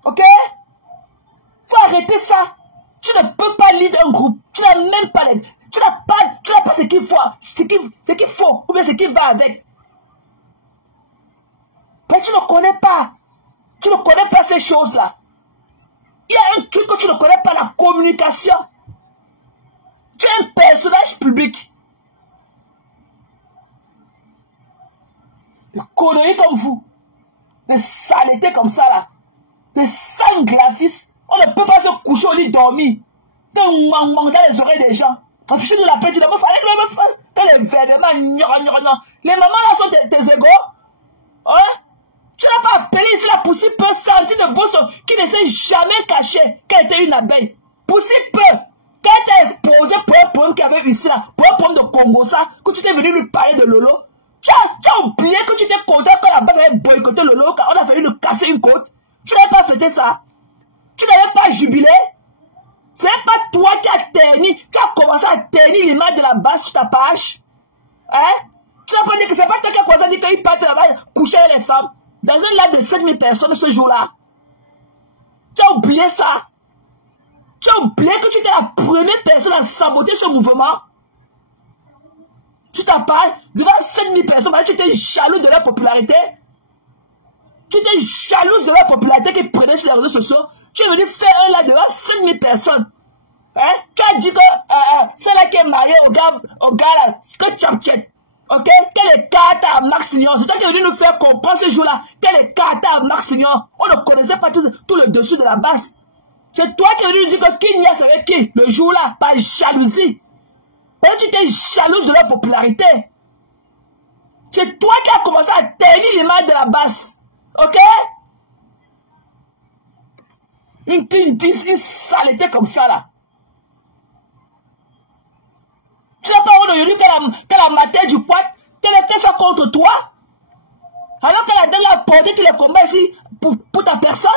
Ok? Faut arrêter ça. Tu ne peux pas leader un groupe. Tu n'as même pas l'aide. Tu n'as pas ce qu'il faut. Ce qu'il faut. Ou bien ce qui va avec. Mais tu ne connais pas. Tu ne connais pas ces choses-là. Il y a un truc que tu ne connais pas, la communication. Tu es un personnage public. Des conneries comme vous. Des saletés comme ça là. Des sales graphistes. On ne peut pas se coucher au lit dormir. Des ouang-ouang dans les oreilles des gens. Affichez-nous la petite meuf. Quand les événements, les mamans là sont tes égaux. Hein? Tu n'as pas appelé ici la Poussy Peu, Sandrine de Boston, qui ne s'est jamais cachée qu'elle était une abeille. Poussy Peu, quand elle t'a exposé pour un problème qu'il y avait ici là, pour un problème de Congo, ça, que tu t'es venu lui parler de Lolo, tu as oublié que tu t'es content quand la base avait boycotté Lolo, quand on a fallu lui casser une côte. Tu n'avais pas fêté ça. Tu n'avais pas jubilé. Ce n'est pas toi qui as terni, qui as commencé à ternir l'image de la base sur ta page. Hein? Tu n'as pas dit que c'est pas toi qui as commencé à dire qu'il part là-bas coucher avec les femmes. Dans un lac de 7000 personnes ce jour-là. Tu as oublié ça. Tu as oublié que tu étais la première personne à saboter ce mouvement. Tu t'appelles devant 7000 personnes, tu étais jaloux de leur popularité. Tu étais jalouse de leur popularité qu'ils prenaient sur les réseaux sociaux. Tu es venu faire un live devant 5000 personnes. Hein? Tu as dit que celle-là qui est mariée au gars là, c'est que Tchapchet. Ok? Quelle est carte à Maxignon? C'est toi qui es venu nous faire comprendre ce jour-là. Quelle est carte à Maxignon? On ne connaissait pas tout le dessus de la base. C'est toi qui es venu nous dire que qui n'y a avec qui le jour-là, par jalousie. Parce que tu étais jalouse de leur popularité. C'est toi qui as commencé à ternir l'image de la base. Ok? Une saleté comme ça là. Tu n'as pas honte aujourd'hui qu'elle a maté du poids, qu'elle soit contre toi. Alors qu'elle a donné la portée tous les combats ici pour ta personne.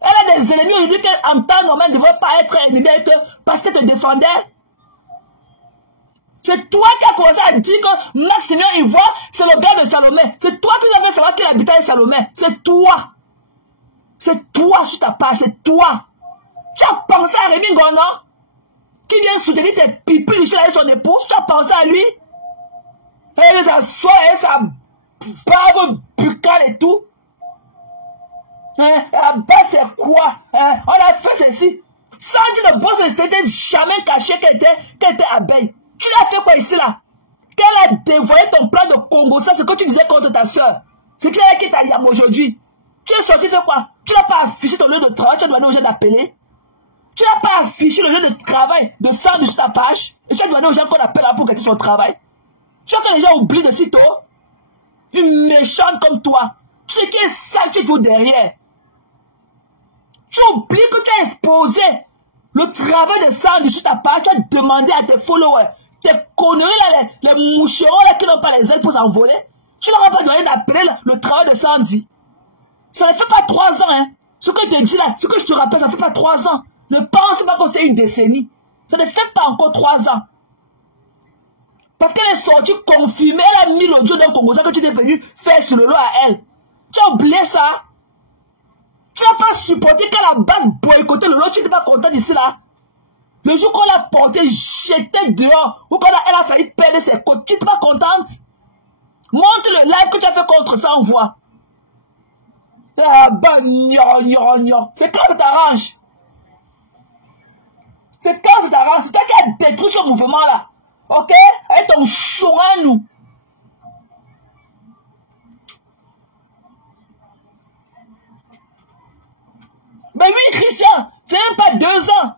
Elle a des ennemis aujourd'hui qu'en temps normal ne devrait pas être ennemie avec eux parce qu'elle te défendait. C'est toi qui as commencé à dire que Maximien Ivoire, c'est le gars de Salomé. C'est toi qui as fait savoir qu'il habitait avec Salomé. C'est toi. C'est toi sur ta page, c'est toi. Tu as pensé à Rémi Ngono qui vient soutenir tes pipis avec son épouse. Tu as pensé à lui. Elle s'assoit et sa barbe buccale et tout. Hein? Là-bas, c'est quoi? Hein? On a fait ceci. Sandrine de Boston ne s'était jamais caché qu'elle était abeille. Tu l'as fait quoi ici là? Qu'elle a dévoilé ton plan de Congo, ça c'est ce que tu disais contre ta soeur. C'est qui est qui t'a yam aujourd'hui? Tu es sorti faire quoi? Tu n'as pas affiché ton lieu de travail, tu as demandé aux gens d'appeler. Tu n'as pas affiché le lieu de travail de Sandrine sur ta page. Et tu as demandé aux gens qu'on appelle pour gâter son travail. Tu vois que les gens oublient de sitôt. Une méchante comme toi. Tu sais qui est sale, tu es toujours derrière. Tu oublies que tu as exposé le travail de Sandrine sur ta page. Tu as demandé à tes followers, tes conneries là, les moucherons là qui n'ont pas les ailes pour s'envoler. Tu leur as pas donné d'appeler le travail de Sandrine. Ça ne fait pas 3 ans, hein. Ce que je te dis là, ce que je te rappelle, ça ne fait pas 3 ans. Ne pense pas que c'est une décennie. Ça ne fait pas encore 3 ans. Parce qu'elle est sortie confirmée, elle a mis l'audio d'un Congolais que tu t'es venu faire sur le lot à elle. Tu as oublié ça? Tu n'as pas supporté qu'à la base boycotter le lot, tu n'étais pas content d'ici là. Le jour qu'on l'a porté, jeté dehors, ou elle a failli perdre ses côtes, tu n'es pas contente? Montre le live que tu as fait contre ça, on voit. Ah bah, c'est quand ça t'arrange. C'est quand ça t'arrange. C'est toi qui as détruit ce mouvement-là. Ok? Avec ton son à nous. Mais oui, Christian, c'est même pas 2 ans.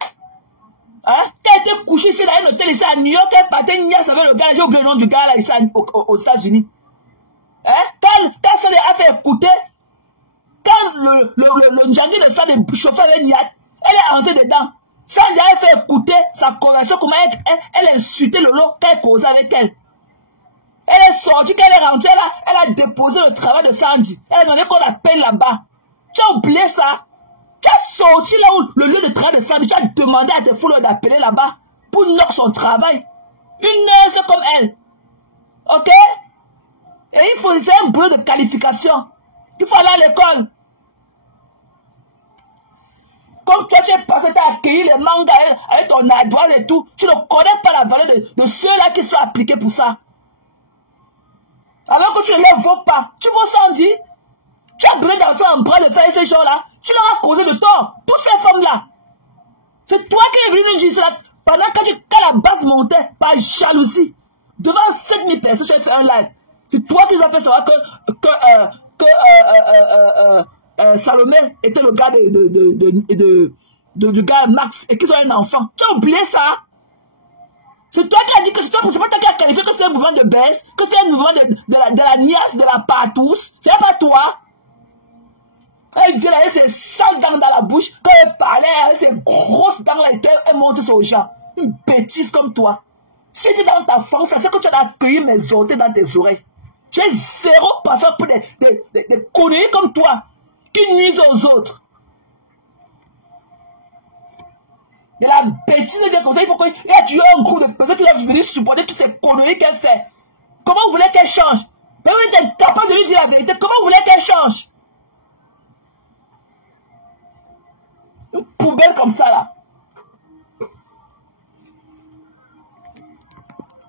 Hein? Quand elle était couchée ici dans un hôtel ici à New York, elle partait niasse avec le gars, j'ai oublié le nom du gars là ici aux États-Unis. Hein? Quand ça a fait écouter, quand le Ndjangi de ça, le chauffeur avait niaque, elle est entrée dedans. Sandy a fait écouter sa conversation, comment elle insultait le lot quand elle causait avec elle. Elle est sortie, quand elle est rentrée là, elle a déposé le travail de Sandy. Elle a demandé qu'on l'appelle là-bas. Tu as oublié ça? Tu as sorti là où le lieu de travail de Sandy, tu as demandé à tes followers d'appeler là-bas pour knock son travail. Une nurse comme elle. Ok? Et il faut, c'est un boulot de qualification. Il faut aller à l'école. Comme toi, tu es passé, tu as accueilli les mangas avec ton ardoise et tout. Tu ne connais pas la valeur de ceux-là qui sont appliqués pour ça. Alors que tu ne les vaux pas. Tu vaux Sandy. Tu as besoin d'entrer en bras de faire ces gens-là. Tu leur as causé de tort. Toutes ces femmes-là. C'est toi qui es venu nous dire cela. Pendant quand la base montait par jalousie. Devant 7000 personnes, tu as fait un live. C'est toi qui nous as fait savoir que Salomé était le gars du gars Max et qu'ils ont un enfant. Tu as oublié ça? C'est toi qui as dit que c'est pas toi qui as qualifié que c'était un mouvement de baisse, que c'était un mouvement de la niasse, de la partousse. C'est pas toi. Elle vient avec ses sales dents dans la bouche. Quand elle parlait avec ses grosses dents là, elle monte sur les gens. Une bêtise comme toi. Si tu es dans ta France, c'est que tu as accueilli mes orteils dans tes oreilles. J'ai 0 passant pour des conneries comme toi qui nuisent aux autres. Il y a la bêtise de comme ça. Il faut qu'il y ait un groupe de personnes qui doivent venir supporter toutes ces conneries qu'elle fait. Comment vous voulez qu'elle change? Mais vous êtes capable de lui dire la vérité. Comment vous voulez qu'elle change? Une poubelle comme ça là.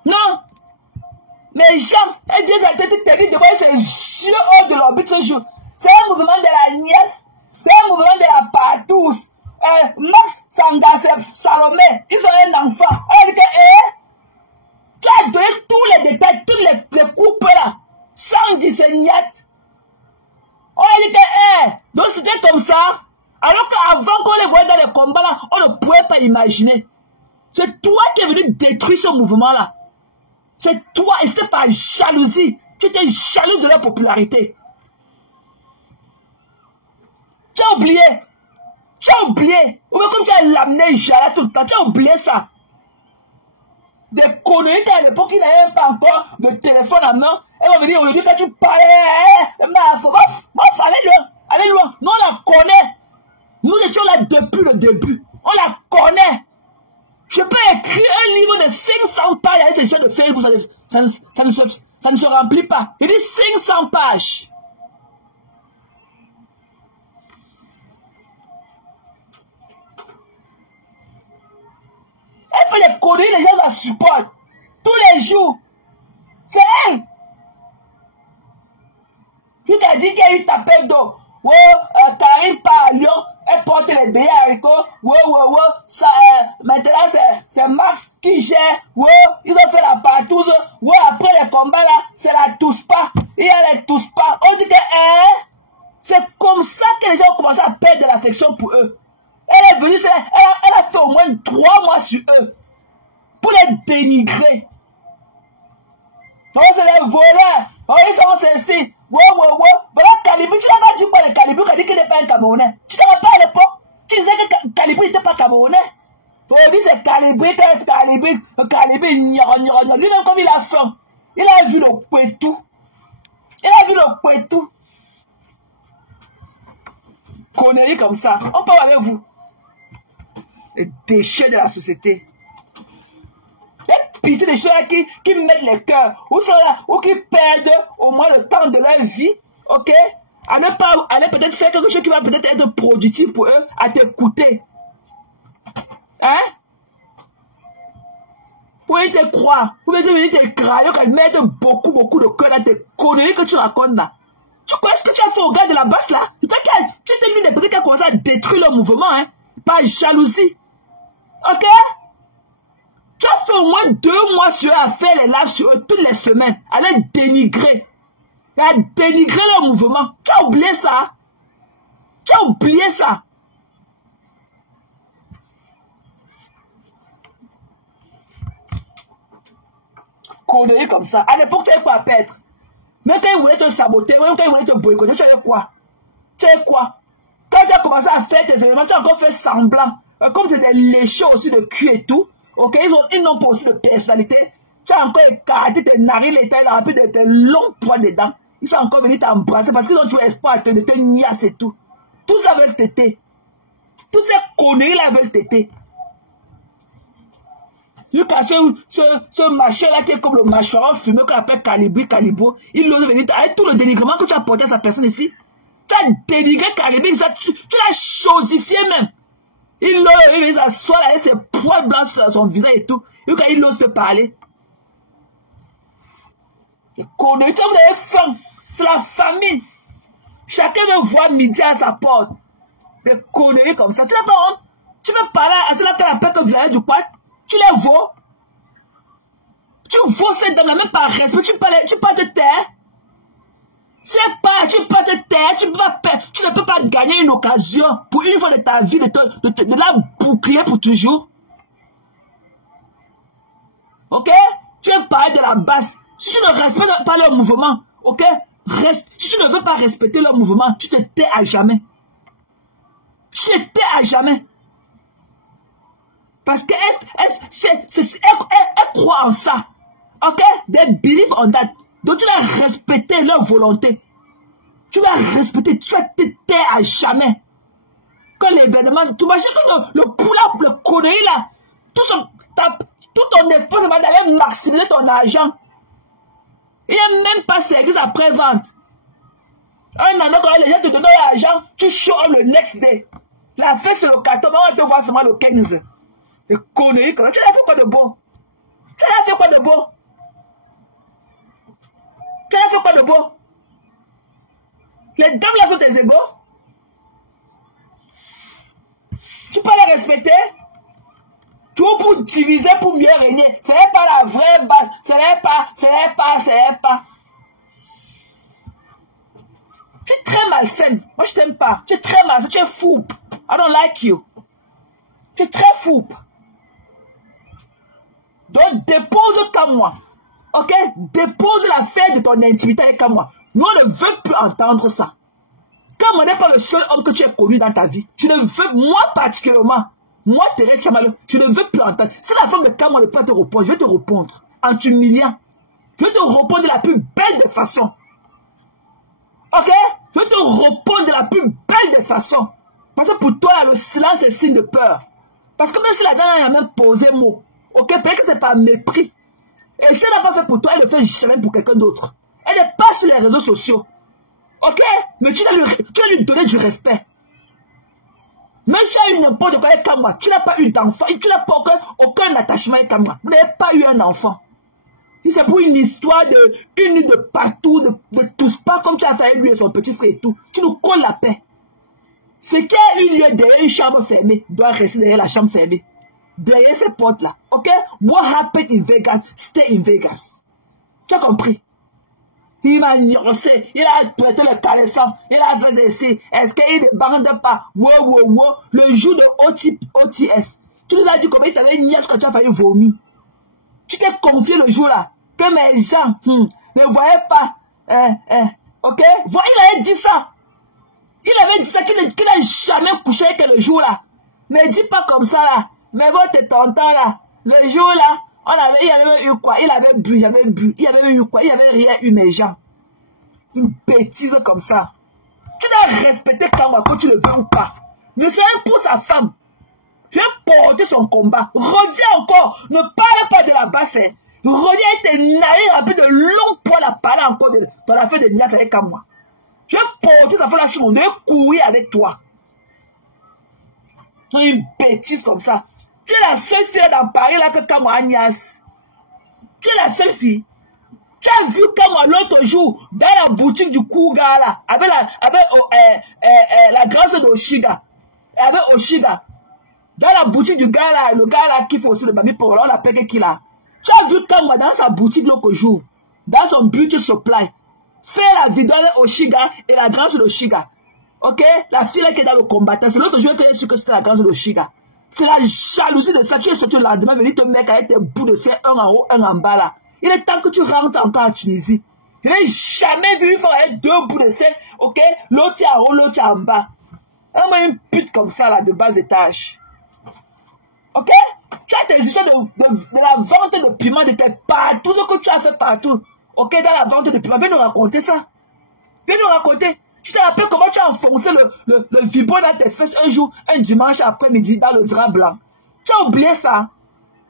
Non. Mais Jean, elle dit qu'elle était terrible devant ses yeux hors de l'orbite ce jour. C'est un mouvement de la nièce. C'est un mouvement de la partousse. Max Sanga, Salomé, ils ont un enfant. Elle dit que, tu as donné tous les détails, tous les coupes là. Sans disséniette. On a dit que, donc c'était comme ça. Alors qu'avant qu'on les voyait dans les combats là, on ne pouvait pas imaginer. C'est toi qui es venu détruire ce mouvement là. C'est toi, et c'est pas jalousie. Tu étais jaloux de leur popularité. Tu as oublié. Tu as oublié. Ou bien comme tu as l'amené Jala tout le temps, tu as oublié ça. Des conneries qu'à l'époque, il n'avait même pas encore de téléphone à main. Elle va venir aujourd'hui quand tu parlais. Mais faut aller loin. Allez loin. Nous, on la connaît. Nous étions là depuis le début. On la connaît. Je peux écrire un livre de 500 pages avec ces choses de Facebook. Ça ne se remplit pas. Il dit 500 pages. Elle fait des conneries, les gens la supportent. Tous les jours. C'est elle. Tu t'as dit qu'il y a eu ta paix d'eau. Ouais, Karim part à Lyon. Elle porte les billets haricots. Ouais. Ça, maintenant, c'est Max qui gère. Ouais, ils ont fait la partouze. Ouais, après les combats là, c'est la tousse pas. Et elle ne tousse pas. On dit que, c'est comme ça que les gens ont commencé à perdre de l'affection pour eux. Elle est venue, elle a fait au moins 3 mois sur eux. Pour les dénigrer. Donc, c'est les voleurs. Oh, ils sont ceci. Ouais. Voilà, Calibri, tu n'as pas dit quoi de Calibri, tu as dit qu'il n'est pas un Camerounais. Tu ne savais pas à l'époque. Tu disais que Calibri n'était pas Camerounais. Aujourd'hui, c'est Calibri, lui-même, comme il a faim. Il a vu le Kouetou. conneries comme ça. On parle avec vous. Les déchets de la société. Les pitiés des gens qui mettent les cœurs, ou qui perdent au moins le temps de leur vie, ok? À ne pas aller peut-être faire quelque chose qui va peut-être être productif pour eux, à t'écouter. Hein? Pour te croire, pour venir te crailler, qu'elle mette beaucoup de cœur dans tes conneries que tu racontes là. Tu connais ce que tu as fait au gars de la basse là? Tu t'es mis des petits qui ont commencé à détruire le mouvement, hein? Par jalousie. Ok? Tu as fait au moins 2 mois sur eux à faire les lives sur eux toutes les semaines, à les dénigrer. Et à dénigrer leur mouvement. Tu as oublié ça? Tu as oublié ça? Conneries comme ça. À l'époque, tu avais quoi à perdre? Même quand ils voulaient te saboter, même quand ils voulaient te boycotter, tu avais quoi? Tu avais quoi? Quand tu as commencé à faire tes événements, tu as encore fait semblant. Comme tu étais léché aussi de cul et tout. Ok, ils n'ont pas aussi de personnalité. Tu as encore écarté tes narines, tes longs poils dedans. Ils sont encore venus t'embrasser parce qu'ils ont toujours espoir de te niasse et tout. Tous ça veulent téter. Tous ces conneries-là veulent téter. Lucas, ce machin-là qui est comme le mâchoire fumé qu'on appelle Calibo, il ose venir avec tout le dénigrement que tu as porté à sa personne ici. Tu as dénigré Calibo, tu l'as chosifié même. Il s'assoit là avec ses poils blancs sur son visage et tout. Lucas, il ose te parler. Les conneries, vous avez faim. C'est la famine. Chacun veut voir midi à sa porte. Des conneries comme ça. Tu n'as pas honte. Tu veux parler à ceux-là qui appellent ton village du quad. Tu les vaux. Tu vaux cette dame-là, même par respect. Tu peux te taire. Tu peux te taire. Tu ne peux pas gagner une occasion pour une fois de ta vie de la bouclier pour toujours. Ok? Tu veux parler de la base. Si tu ne respectes pas leur mouvement, ok? Si tu ne veux pas respecter leur mouvement, tu te tais à jamais. Tu te tais à jamais. Parce qu'elle croit en ça. Ok? They believe on that. Donc tu dois respecter leur volonté. Tu dois respecter. Tu vas te taire à jamais. Quand l'événement, tu imagines que le poula, le connerie là, tout ton espoir, ça va d'aller maximiser ton argent. Il n'y a même pas service après-vente. Un an, quand les gens te donnent l'argent, tu show le next day. La fête c'est le 14, on va te voir seulement le 15. Les conneries comme ça. Tu l'as fait quoi de beau? Tu l'as fait quoi de beau? Tu l'as fait quoi de beau? Les dames là sont tes égaux. Tu peux les respecter. Tout pour diviser, pour mieux régner. Ce n'est pas la vraie base. Ce n'est pas. Tu es très malsaine. Moi, je t'aime pas. Tu es très malsaine. Tu es fou. I don't like you. Tu es très fou. Donc, dépose comme moi. Ok? Dépose l'affaire de ton intimité avec moi. Nous, on ne veut plus entendre ça. Comme on n'est pas le seul homme que tu as connu dans ta vie, je ne veux, moi particulièrement, moi, Thérèse Chamalo, je ne veux plus entendre. C'est la femme de Cam, on ne peut pas te répondre. Je vais te répondre en t'humiliant. Je vais te répondre de la plus belle des façons. Ok? Je vais te répondre de la plus belle des façons. Parce que pour toi, le silence est signe de peur. Parce que même si la dame a même posé mot, ok, peut-être que c'est pas mépris. Et si elle n'a pas fait pour toi, elle le fait jamais pour quelqu'un d'autre. Elle n'est pas sur les réseaux sociaux. Ok? Mais tu vas lui donner du respect. Même si tu as eu n'importe quoi avec moi, tu n'as pas eu d'enfant, tu n'as pas aucun attachement avec moi. Vous n'avez pas eu un enfant. Si c'est pour une histoire une nuit de partout, de tous pas comme tu as fait lui et son petit frère et tout, tu nous colles la paix. Ce qui a eu lieu derrière une chambre fermée doit rester derrière la chambre fermée. Derrière ces portes-là. Ok? What happened in Vegas, stay in Vegas. Tu as compris? Il m'a ignoré, il a prêté le caleçon, il a fait ceci. Est-ce qu'il ne bande pas? Wow. Le jour de OTS. Tu nous as dit combien tu avais une nièce quand tu as failli vomir. Tu t'es confié le jour-là. Que mes gens ne voyaient pas. Ok? Il avait dit ça. Il avait dit ça qu'il n'a jamais couché avec le jour-là. Mais dis pas comme ça là. Mais votre tonton là. Le jour-là. Il avait eu quoi? Il avait bu, j'avais bu. Il avait eu quoi? Il avait rien eu, mes gens. Une bêtise comme ça. Tu dois respecter Kamwa, que tu le veux ou pas. Ne serait pour sa femme. Viens porter son combat. Reviens encore. Ne parle pas de la basse. Reviens et tes naïfs un peu de long poil à parler encore de ton affaire de Nias avec Kamwa. Je vais porter sa femme là sur mon dos. Je vais courir avec toi. Une bêtise comme ça. Tu es la seule fille dans Paris là que Kamwa a Nias. Tu es la seule fille. Tu as vu Kamwa l'autre jour dans la boutique du Kouga là, avec la grâce d'Oshiga. Avec Oshiga. Dans la boutique du gars là, le gars là qui fait aussi le baby pour là, on l'appelle qui là. Tu as vu Kamwa dans sa boutique l'autre jour, dans son beauty supply, fait la vidéo avec Oshiga et la grâce d'Oshiga. Ok? La fille là qui est dans le combattant, c'est l'autre jour que j'ai su que c'était la grâce d'Oshiga. C'est la jalousie de ça. Tu es sorti le lendemain, venir te mettre avec tes bouts de fer, un en haut, un en bas là. Il est temps que tu rentres encore en Tunisie. Je n'ai jamais vu une femme avec deux bouts de sel, ok? L'autre est en haut, l'autre est en bas. Vraiment une pute comme ça, là, de bas étage. Ok? Tu as tes histoires de la vente de piment de tes partout, ce que tu as fait partout. Ok? Dans la vente de piment. Viens nous raconter ça. Viens nous raconter. Tu te rappelles comment tu as enfoncé le vibro dans tes fesses un jour, un dimanche après-midi, dans le drap blanc. Tu as oublié ça.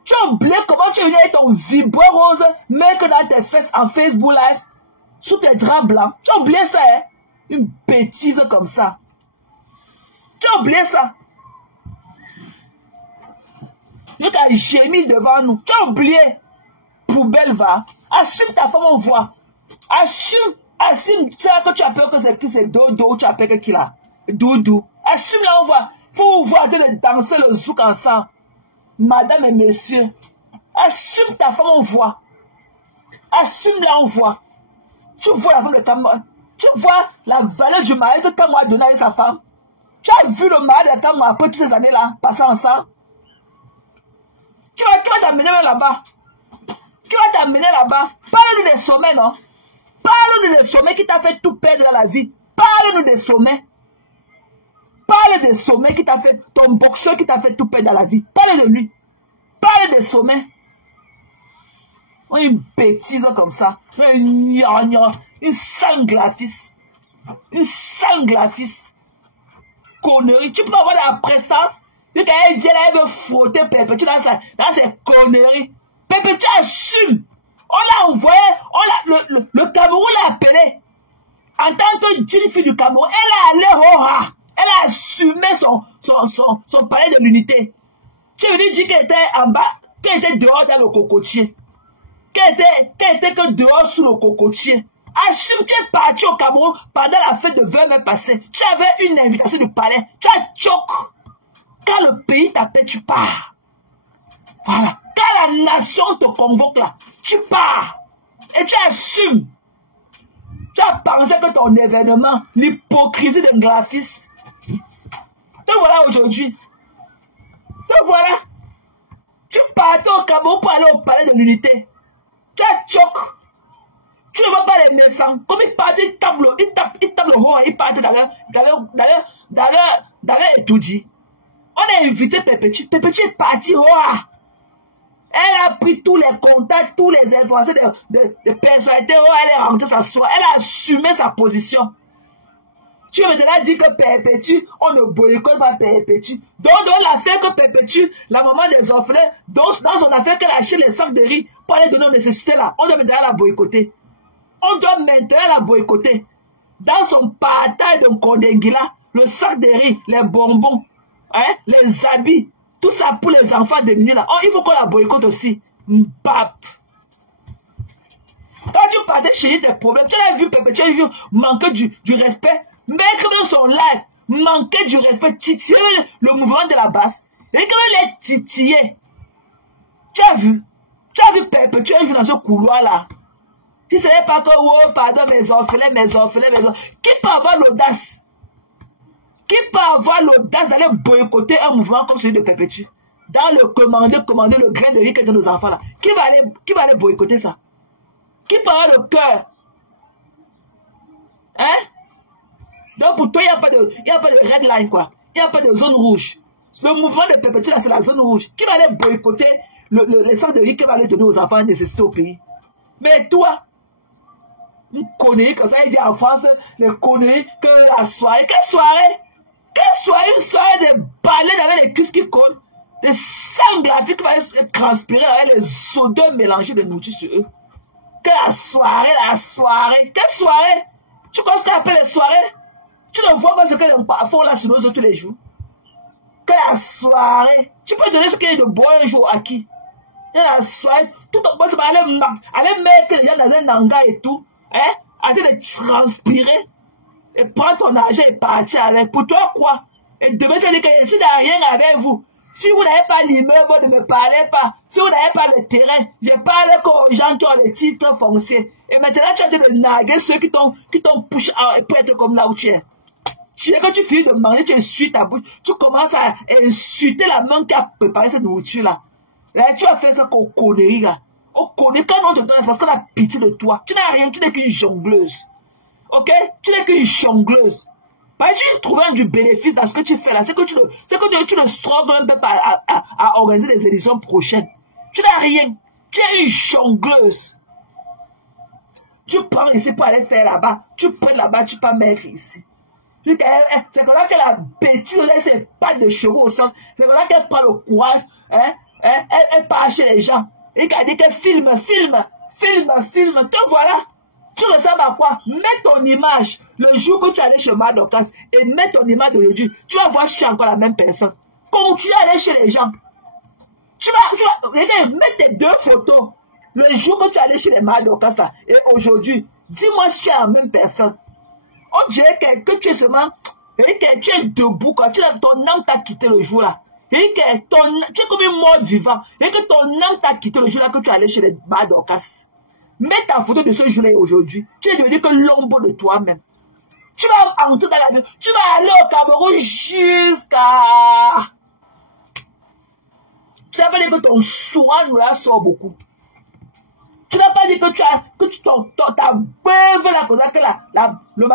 Tu as oublié comment tu es venu avec ton vibro rose, mec dans tes fesses en Facebook Live, sous tes draps blancs. Tu as oublié ça, hein? Une bêtise comme ça. Tu as oublié ça. Tu as gémi devant nous. Tu as oublié. Poubelle va. Assume ta femme, on voit. Assume. C'est là que tu appelles que c'est Dodo, tu appelles que qui là? Doudou. Assume là, on voit. Faut vous voir de danser le zouk ensemble. Madame et messieurs, assume ta femme, on voit. Assume là, on voit. Tu vois la femme de Kamwa. Tu vois la valeur du mari que Kamwa a donné à sa femme. Tu as vu le mari de Kamwa après toutes ces années-là, passer ensemble. Qui va t'amener là-bas? Qui va t'amener là-bas? Parle-nous des sommets, non? Parle-nous des sommets qui t'a fait tout perdre dans la vie. Parle-nous des sommets. Parle des sommets qui t'a fait, ton boxeur qui t'a fait tout perdre dans la vie. Parle de lui. Parle des sommets. Une bêtise comme ça. Une sanglafis. Une sanglafis. Connerie. Tu peux avoir la prestance. Et quand elle vient là, elle veut frotter Perpétue dans ses conneries. Perpétue assume. On l'a envoyé. Le Cameroun l'a appelé. En tant que jeune fille du Cameroun, elle est allée au Ha. Elle a assumé son palais de l'unité. Tu veux dire qu'elle était en bas, qu'elle était dehors dans le cocotier. Qu'elle était que dehors sous le cocotier. Assume, tu es parti au Cameroun pendant la fête de 20 mai passée. Tu avais une invitation du palais. Tu as choqué. Quand le pays t'appelle, tu pars. Voilà. Quand la nation te convoque là, tu pars. Et tu assumes. Tu as pensé que ton événement, l'hypocrisie d'un graphiste, te voilà aujourd'hui. Te voilà. Tu partais au Cameroun pour aller au palais de l'unité. Tu as choqué. Tu ne vois pas les médecins. Comme ils partent, ils tapent le haut, ils partent dans leur étoudi. On a invité Perpétue. Perpétue est partie au ha. Elle a pris tous les contacts, tous les informations de personnalités. Elle est rentrée s'asseoir. Elle a assumé sa position. Tu veux maintenant dire que Perpétue, on ne boycotte pas Perpétue. Donc, dans l'affaire que Perpétue, la maman des orphelins, dans son affaire qu'elle achète les sacs de riz pour aller donner aux nécessités là, on doit maintenant la boycotter. On doit maintenant la boycotter. Dans son partage de Kondengila, le sac de riz, les bonbons, hein, les habits, tout ça pour les enfants démunis là. Oh, il faut qu'on la boycotte aussi. Mbap. Quand tu partais chez des problèmes, tu as vu Perpétue manquer du respect. Mais quand son live, manquer du respect, titiller le mouvement de la basse. Et quand elle est titillée, tu as vu Perpétue dans ce couloir là. Si ce n'est pas que, oh, pardon, mes orphelins. Qui peut avoir l'audace? Qui peut avoir l'audace d'aller boycotter un mouvement comme celui de Perpétue? Dans le commander le grain de riz que nos enfants là. Qui va aller boycotter ça? Qui peut avoir le cœur? Hein? Donc pour toi, il n'y a pas de red line quoi. Il n'y a pas de zone rouge. Le mouvement de Perpétue là, c'est la zone rouge. Qui va aller boycotter les sacs de riz qui va aller donner aux enfants nécessités au pays? Mais toi, Une connerie comme ça, il dit en France, les conneries, que la soirée. Quelle soirée? Quelle soirée? Une soirée de balais avec les cuisses qui collent. Les sangs glaciers qui vont transpirer avec les odeurs mélangées de nourriture sur eux. Que la soirée, la soirée. Quelle soirée? Tu connais ce qu'on appelle les soirées? Tu ne vois pas ce que les enfants font là sur nos autres tous les jours. Que la soirée. Tu peux donner ce qu'il y a de bon un jour à qui? Que la soirée. Tout le monde va aller mettre les gens dans un hangar et tout. Hein? Arrêtez de transpirer. Et prendre ton argent et partir avec. Pour toi quoi? Et demain tu vas dire que je n'ai rien avec vous. Si vous n'avez pas l'immeuble, ne me parlez pas. Si vous n'avez pas le terrain, je parle aux gens qui ont les titres fonciers. Et maintenant, tu as dit de narguer ceux qui t'ont poussé pour être comme là où tu es. Quand tu finis de manger, tu essuies ta bouche. Tu commences à insulter la main qui a préparé cette nourriture-là. Là, tu as fait ça qu'on connerie, là. On connaît quand on te donne, c'est parce qu'on a pitié de toi. Tu n'as rien, tu n'es qu'une jongleuse. Ok? Tu n'es qu'une jongleuse. Tu trouves du bénéfice dans ce que tu fais là. C'est que tu ne struggles même pas à organiser les élections prochaines. Tu n'as rien. Tu es une jongleuse. Tu prends ici pour aller faire là-bas. Tu prends là-bas, tu peux mettre ici. C'est comme ça que la bêtise, c'est pas de chevaux au sol. C'est comme ça qu'elle prend le courage. Elle part chez les gens. Et qu'elle dit que filme. Te voilà. Tu ressembles à quoi? Mets ton image le jour que tu allais chez Madokas et mets ton image d'aujourd'hui. Tu vas voir si tu es encore la même personne. Continue à aller chez les gens. Tu vas mettre tes deux photos. Le jour que tu allais chez les Madokas là, et aujourd'hui, dis-moi si tu es la même personne. On dirait que tu es seulement, et que tu es debout quand ton âme t'a quitté le jour là. Et que tu es comme une mort vivant. Et que ton âme t'a quitté le jour là que tu allais chez les Madokas. Mets ta photo de ce jour-là aujourd'hui. Tu es devenu que l'ombre de toi-même. Tu vas entrer dans la vie. Tu vas aller au Cameroun jusqu'à... Tu n'as pas dit que ton soin nous la sort beaucoup. Tu n'as pas dit que ta beuve là, comme ça, que le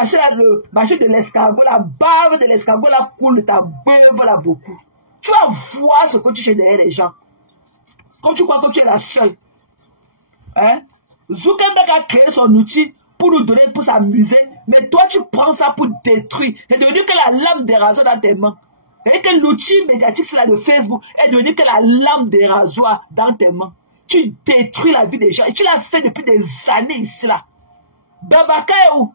marché de l'escargot, la bave de l'escargot là coule de ta beuve là beaucoup. Tu vas voir ce que tu fais derrière les gens. Comme tu crois que tu es la seule. Hein? Zuckerberg a créé son outil pour nous donner, pour s'amuser, mais toi tu prends ça pour détruire. C'est devenu que la lame des rasoirs dans tes mains. Et que l'outil médiatique là de Facebook est devenu que la lame des rasoirs dans tes mains. Tu détruis la vie des gens et tu l'as fait depuis des années ici là. Babaka est où?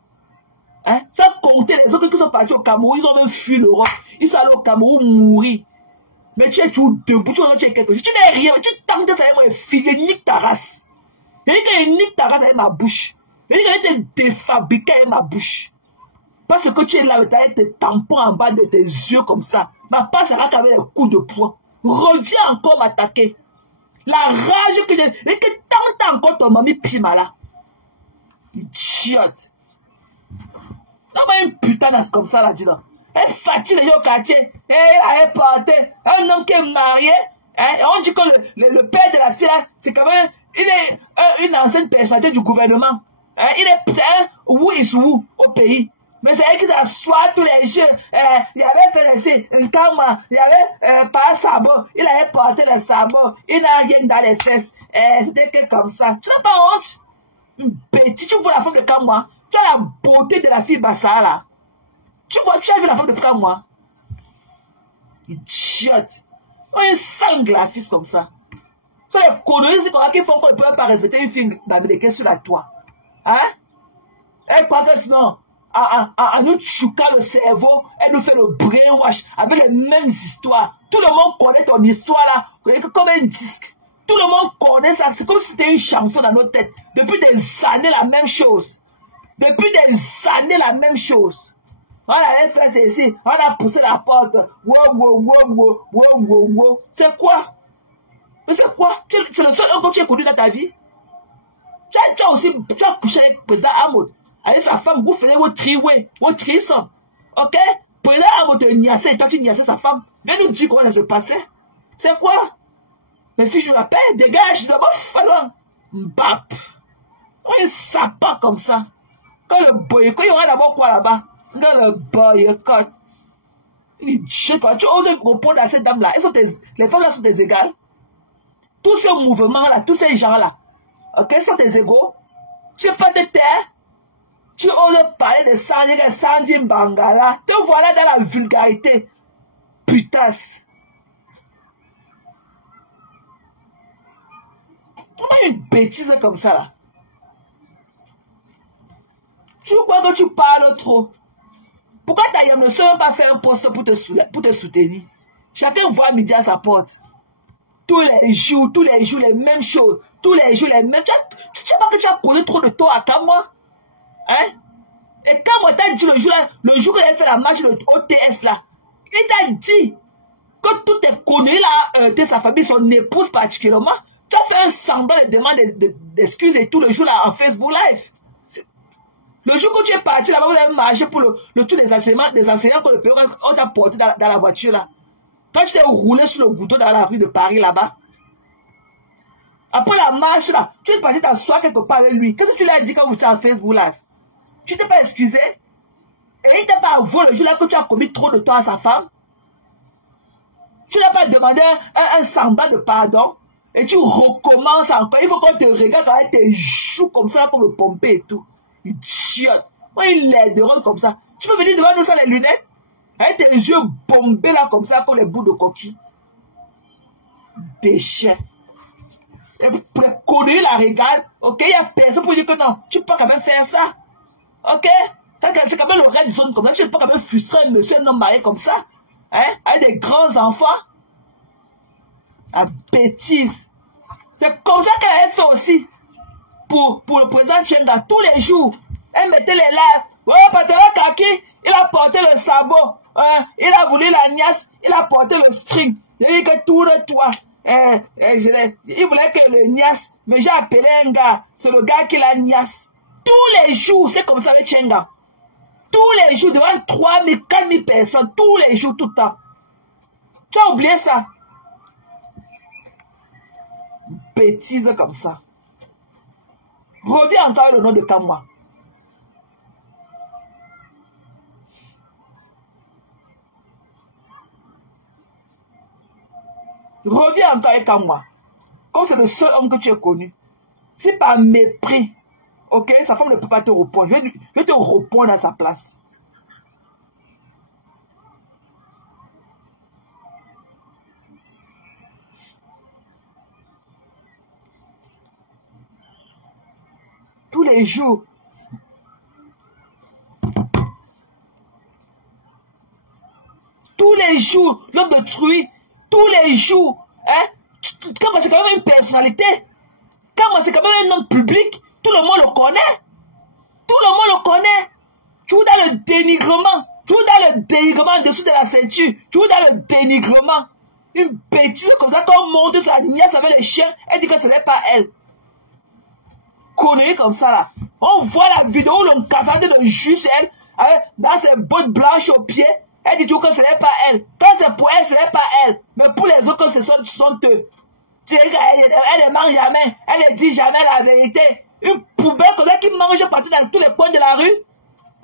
Hein? Ça compter les autres qui sont partis au Cameroun, ils ont même fui l'Europe. Ils sont allés au Cameroun mourir. Mais tu es toujours debout, tu es quelque chose. Tu n'es rien, tu tentes ça et moi filer, nique ta race. Il dit qu'il nique ta race avec ma bouche. Il dit qu'il te défabrique avec ma bouche. Parce que tu es là, tu as tes tampons en bas de tes yeux comme ça. Ma passe là avec les coups de poing. Reviens encore m'attaquer. La rage que j'ai. Et que tant encore ton mamie pima là. Idiote. Non, mais une putain comme ça là, dis là. Elle fatigue les gens au quartier. Elle est portée. Un homme qui est marié. Hein, et on dit que le père de la fille là, c'est quand même. Il est une ancienne personnalité du gouvernement. Hein, il est who is who au pays. Mais c'est elle qui s'assoit tous les jours. Il avait fait un camera. Il avait pas un sabot. Il avait porté le sabot. Il n'a rien dans les fesses. C'était que comme ça. Tu n'as pas honte? Une bêtise. Tu vois la femme de Kamwa. Tu as la beauté de la fille Bassa là. Tu as vu la femme de Kamwa? Idiote. Un sang la fille comme ça. Ce sont les conneries qui font qu'on ne peut pas respecter une fille d'Américain sur la toit. Hein? Elle croit que sinon, à nous chouquer le cerveau, elle nous fait le brainwash avec les mêmes histoires. Tout le monde connaît ton histoire là, comme un disque. Tout le monde connaît ça. C'est comme si c'était une chanson dans nos têtes. Depuis des années, la même chose. Depuis des années, la même chose. On avait fait ceci, on a poussé la porte. Wow. C'est quoi? Mais c'est quoi? C'est le seul homme que tu as connu dans ta vie? Tu as couché avec le président Hamoud. Avec sa femme, vous faisiez votre triway, votre threesome. Ok? Président Hamoud te niassait et toi tu niassais sa femme. Viens nous dire comment ça se passait. C'est quoi? Mes filles, je l'appelle, dégage, d'abord, falloir. Mbap. On est sapin comme ça. Quand le boycott, il y aura d'abord quoi là-bas? Dans le boycott. Je sais pas, tu oses répondre à cette dame-là. Les femmes là sont des égales. Tous ces mouvements-là, tous ces gens-là, ok, sont des égaux. Tu peux pas te taire. Tu oses parler de Sandy Bangala. Te voilà dans la vulgarité. Putasse. Comment une bêtise comme ça là? Tu crois que tu parles trop? Pourquoi Tayam ne sait même pas faire un poste pour te soutenir? Chacun voit midi à sa porte. Tous les jours, les mêmes choses. Tous les jours, les mêmes. Tu sais pas que tu as connu trop de tort à moi? Hein? Et quand moi t'a dit le jour qu'il a fait la marche de OTS là, il t'a dit que toutes tes conneries là, de sa famille, son épouse particulièrement, tu as fait un semblant de demande d'excuses et tout le jour là en Facebook Live. Le jour que tu es parti là-bas, vous avez marché pour le tour des enseignants que le père on t'a porté dans la voiture là. Quand tu t'es roulé sur le bouton dans la rue de Paris là-bas. Après la marche là, tu es parti t'asseoir quelque part avec lui. Qu'est-ce que tu lui as dit quand vous étiez en Facebook Live? Tu t'es pas excusé? Et il t'a pas avoué le jour là que tu as commis trop de temps à sa femme? Tu n'as pas demandé un semblant de pardon? Et tu recommences encore. Il faut qu'on te regarde avec tes joues comme ça pour me pomper et tout. Idiote. Moi, il l'aideront comme ça. Tu peux venir devant nous sans les lunettes? Avec tes yeux bombés là comme ça, comme les bouts de coquille. Déchets. Et pour les conneries la regarde, ok? Il y a personne pour dire que non, tu peux quand même faire ça. Ok? C'est quand même le red zone comme ça. Tu ne peux pas quand même frustrer un monsieur, un homme marié comme ça. Hein? Avec des grands enfants. La bêtise. C'est comme ça qu'elle a fait aussi. Pour le président Tchenga, tous les jours, elle mettait les lives. Ouais, Patera Kaki, il a porté le sabot. Hein, il a voulu la niasse, il a porté le string. Il dit que tout de toi. Il voulait que le niasse, mais j'ai appelé un gars. C'est le gars qui la niasse. Tous les jours, c'est comme ça avec Tchenga. Tous les jours, devant 3000, 4000 personnes. Tous les jours, tout le temps. Tu as oublié ça? Bêtise comme ça. Reviens encore le nom de Kamwa. Reviens encore avec Kamwa. Comme c'est le seul homme que tu as connu. C'est par mépris. Ok, sa femme ne peut pas te répondre. Je vais te répondre à sa place. Tous les jours. Tous les jours, l'homme de truie. Tous les jours. Hein? Comme c'est quand même une personnalité. Comme c'est quand même un homme public. Tout le monde le connaît. Tout le monde le connaît. Tu es dans le dénigrement. Tu es dans le dénigrement en dessous de la ceinture. Tu es dans le dénigrement. Une bêtise comme ça, quand on monte sa nièce avec les chiens, elle dit que ce n'est pas elle. Connerie comme ça là. On voit la vidéo où l'on casse de juste elle, avec, dans ses bottes blanches aux pieds. Elle dit toujours que ce n'est pas elle. Quand c'est pour elle, ce n'est pas elle. Mais pour les autres, ce sont eux. Tu sais, elle ne mange jamais. Elle ne dit jamais la vérité. Une poubelle comme ça qui mange partout dans tous les coins de la rue.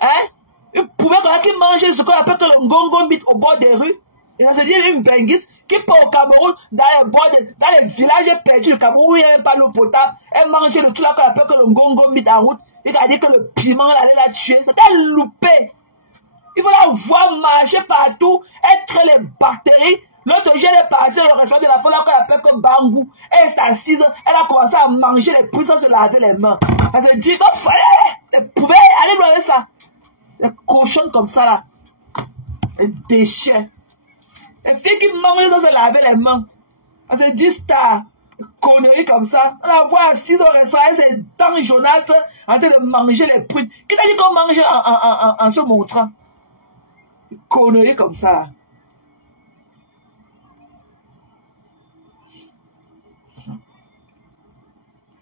Hein? Une poubelle comme ça qui mange ce qu'on appelle le ngongo meat au bord des rues. Et ça se dit une benguise qui part au Cameroun, dans les villages perdus du Cameroun où il n'y a même pas l'eau potable. Elle mange le tout là qu'on appelle le ngongo meat en route. Il a dit que le piment allait la tuer. C'était loupé. Il faut la voir marcher partout, être les bactéries. L'autre jour, elle est partie au restaurant de la folle qu'on appelle comme Bangou. Elle est assise, elle a commencé à manger les poules sans se laver les mains. Elle se dit, oh, fallait, elle pouvait aller loin avec ça. Les cochons comme ça là. Les déchets. Les filles qui mangent sans se laver les mains. Elle se dit, star. Conneries comme ça. On la voit assise au restaurant, elle s'est dents jaunâtres en train de manger les prunes. Qui t'a dit qu'on mange en se montrant? Conneries comme ça là.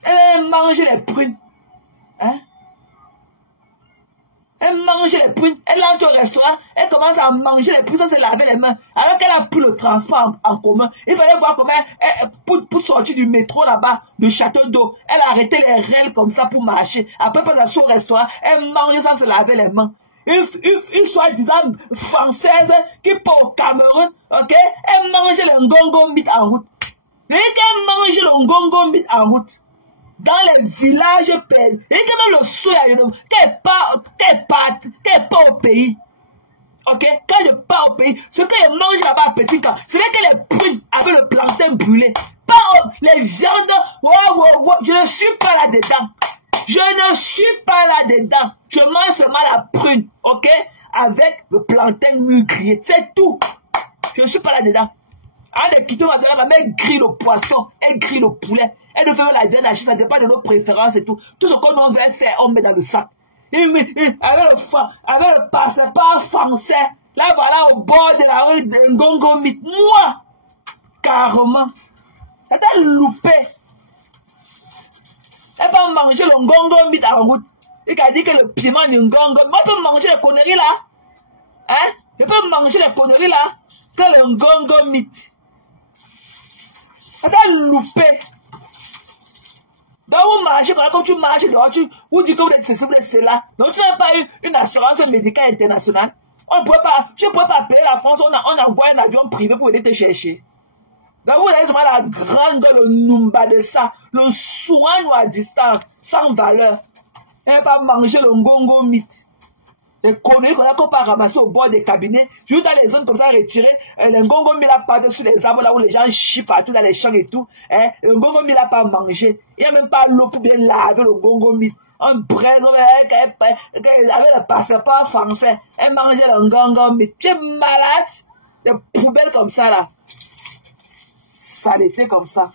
Elle mange les prunes. Hein? Elle mange les prunes. Elle entre au restaurant. Elle commence à manger les prunes sans se laver les mains. Alors qu'elle a pris le transport en commun. Il fallait voir comment pour sortir du métro là-bas, de Château d'Eau. Elle a arrêté les règles comme ça pour marcher. Après, pour aller au restaurant, elle mange sans se laver les mains. Une soi-disant française qui part au Cameroun. Ok? Elle mange le ngongo meat en route. Et qu'elle mange le ngongo meat en route. dans les villages perdus. Et que le soya, qu'elle part au pays. Ok? Quand je pars au pays, ce que je mange là-bas à Petit Camp, c'est que les prunes avec le plantain brûlé. Pas les viandes. Je ne suis pas là-dedans. Je ne suis pas là-dedans. Je mange seulement la prune. Ok? Avec le plantain mûr grillé. C'est tout. Je ne suis pas là-dedans. Elle quitte ma mère grille le poisson, elle grille le poulet, elle ne fait la viande hachée, ça dépend de nos préférences et tout. Tout ce qu'on veut faire, on met dans le sac. Avec le passeport français, là voilà au bord de la rue de Ngongomit, moi, carrément, elle t'a loupé. Elle va manger le Ngongomit en route. Et qu'elle dit que le piment de Ngongomit, moi je peux manger les conneries là. Hein? Je peux manger les conneries là, que le Ngongomit. Elle t'a loupé. Donc vous marchez, quand tu marches, vous dites que vous êtes ceci, vous êtes cela. Donc tu n'as pas eu une assurance médicale internationale. Tu ne pourrais pas payer la France, on envoie un avion privé pour venir te chercher. Donc vous avez seulement la grande, le numba de ça, le soin à distance, sans valeur. Elle va manger le Ngongomit. Les conneries qu'on peut ramasser au bord des cabinets, juste dans les zones comme ça retirées, le Ngongomit là part sur les arbres là où les gens chient partout dans les champs et tout, le Ngongomit là pas manger. Il n'y a même pas l'eau pour bien laver le Ngongomit. On braise avec le passeport français, elle mangeait le Ngongomit. Tu es malade? Des poubelles comme ça là. Saleté comme ça.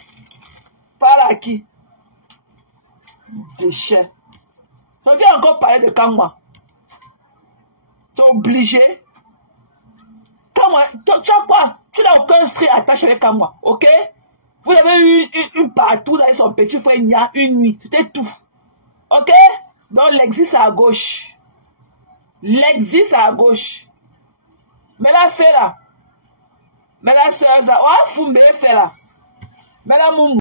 Par à qui? Déchets. Donc il y a encore parlé de Kangma. Tu es obligé. Kangma, tu as quoi? Tu n'as aucun string attaché avec Kangma, ok? Vous avez eu une partout, vous avez son petit frère Nia, une nuit, c'était tout. Ok? Donc l'exit c'est à gauche. L'exit c'est à gauche. Mais la fait là. Mais la soeur, oh, Fumbe fait là. Mais la moumou.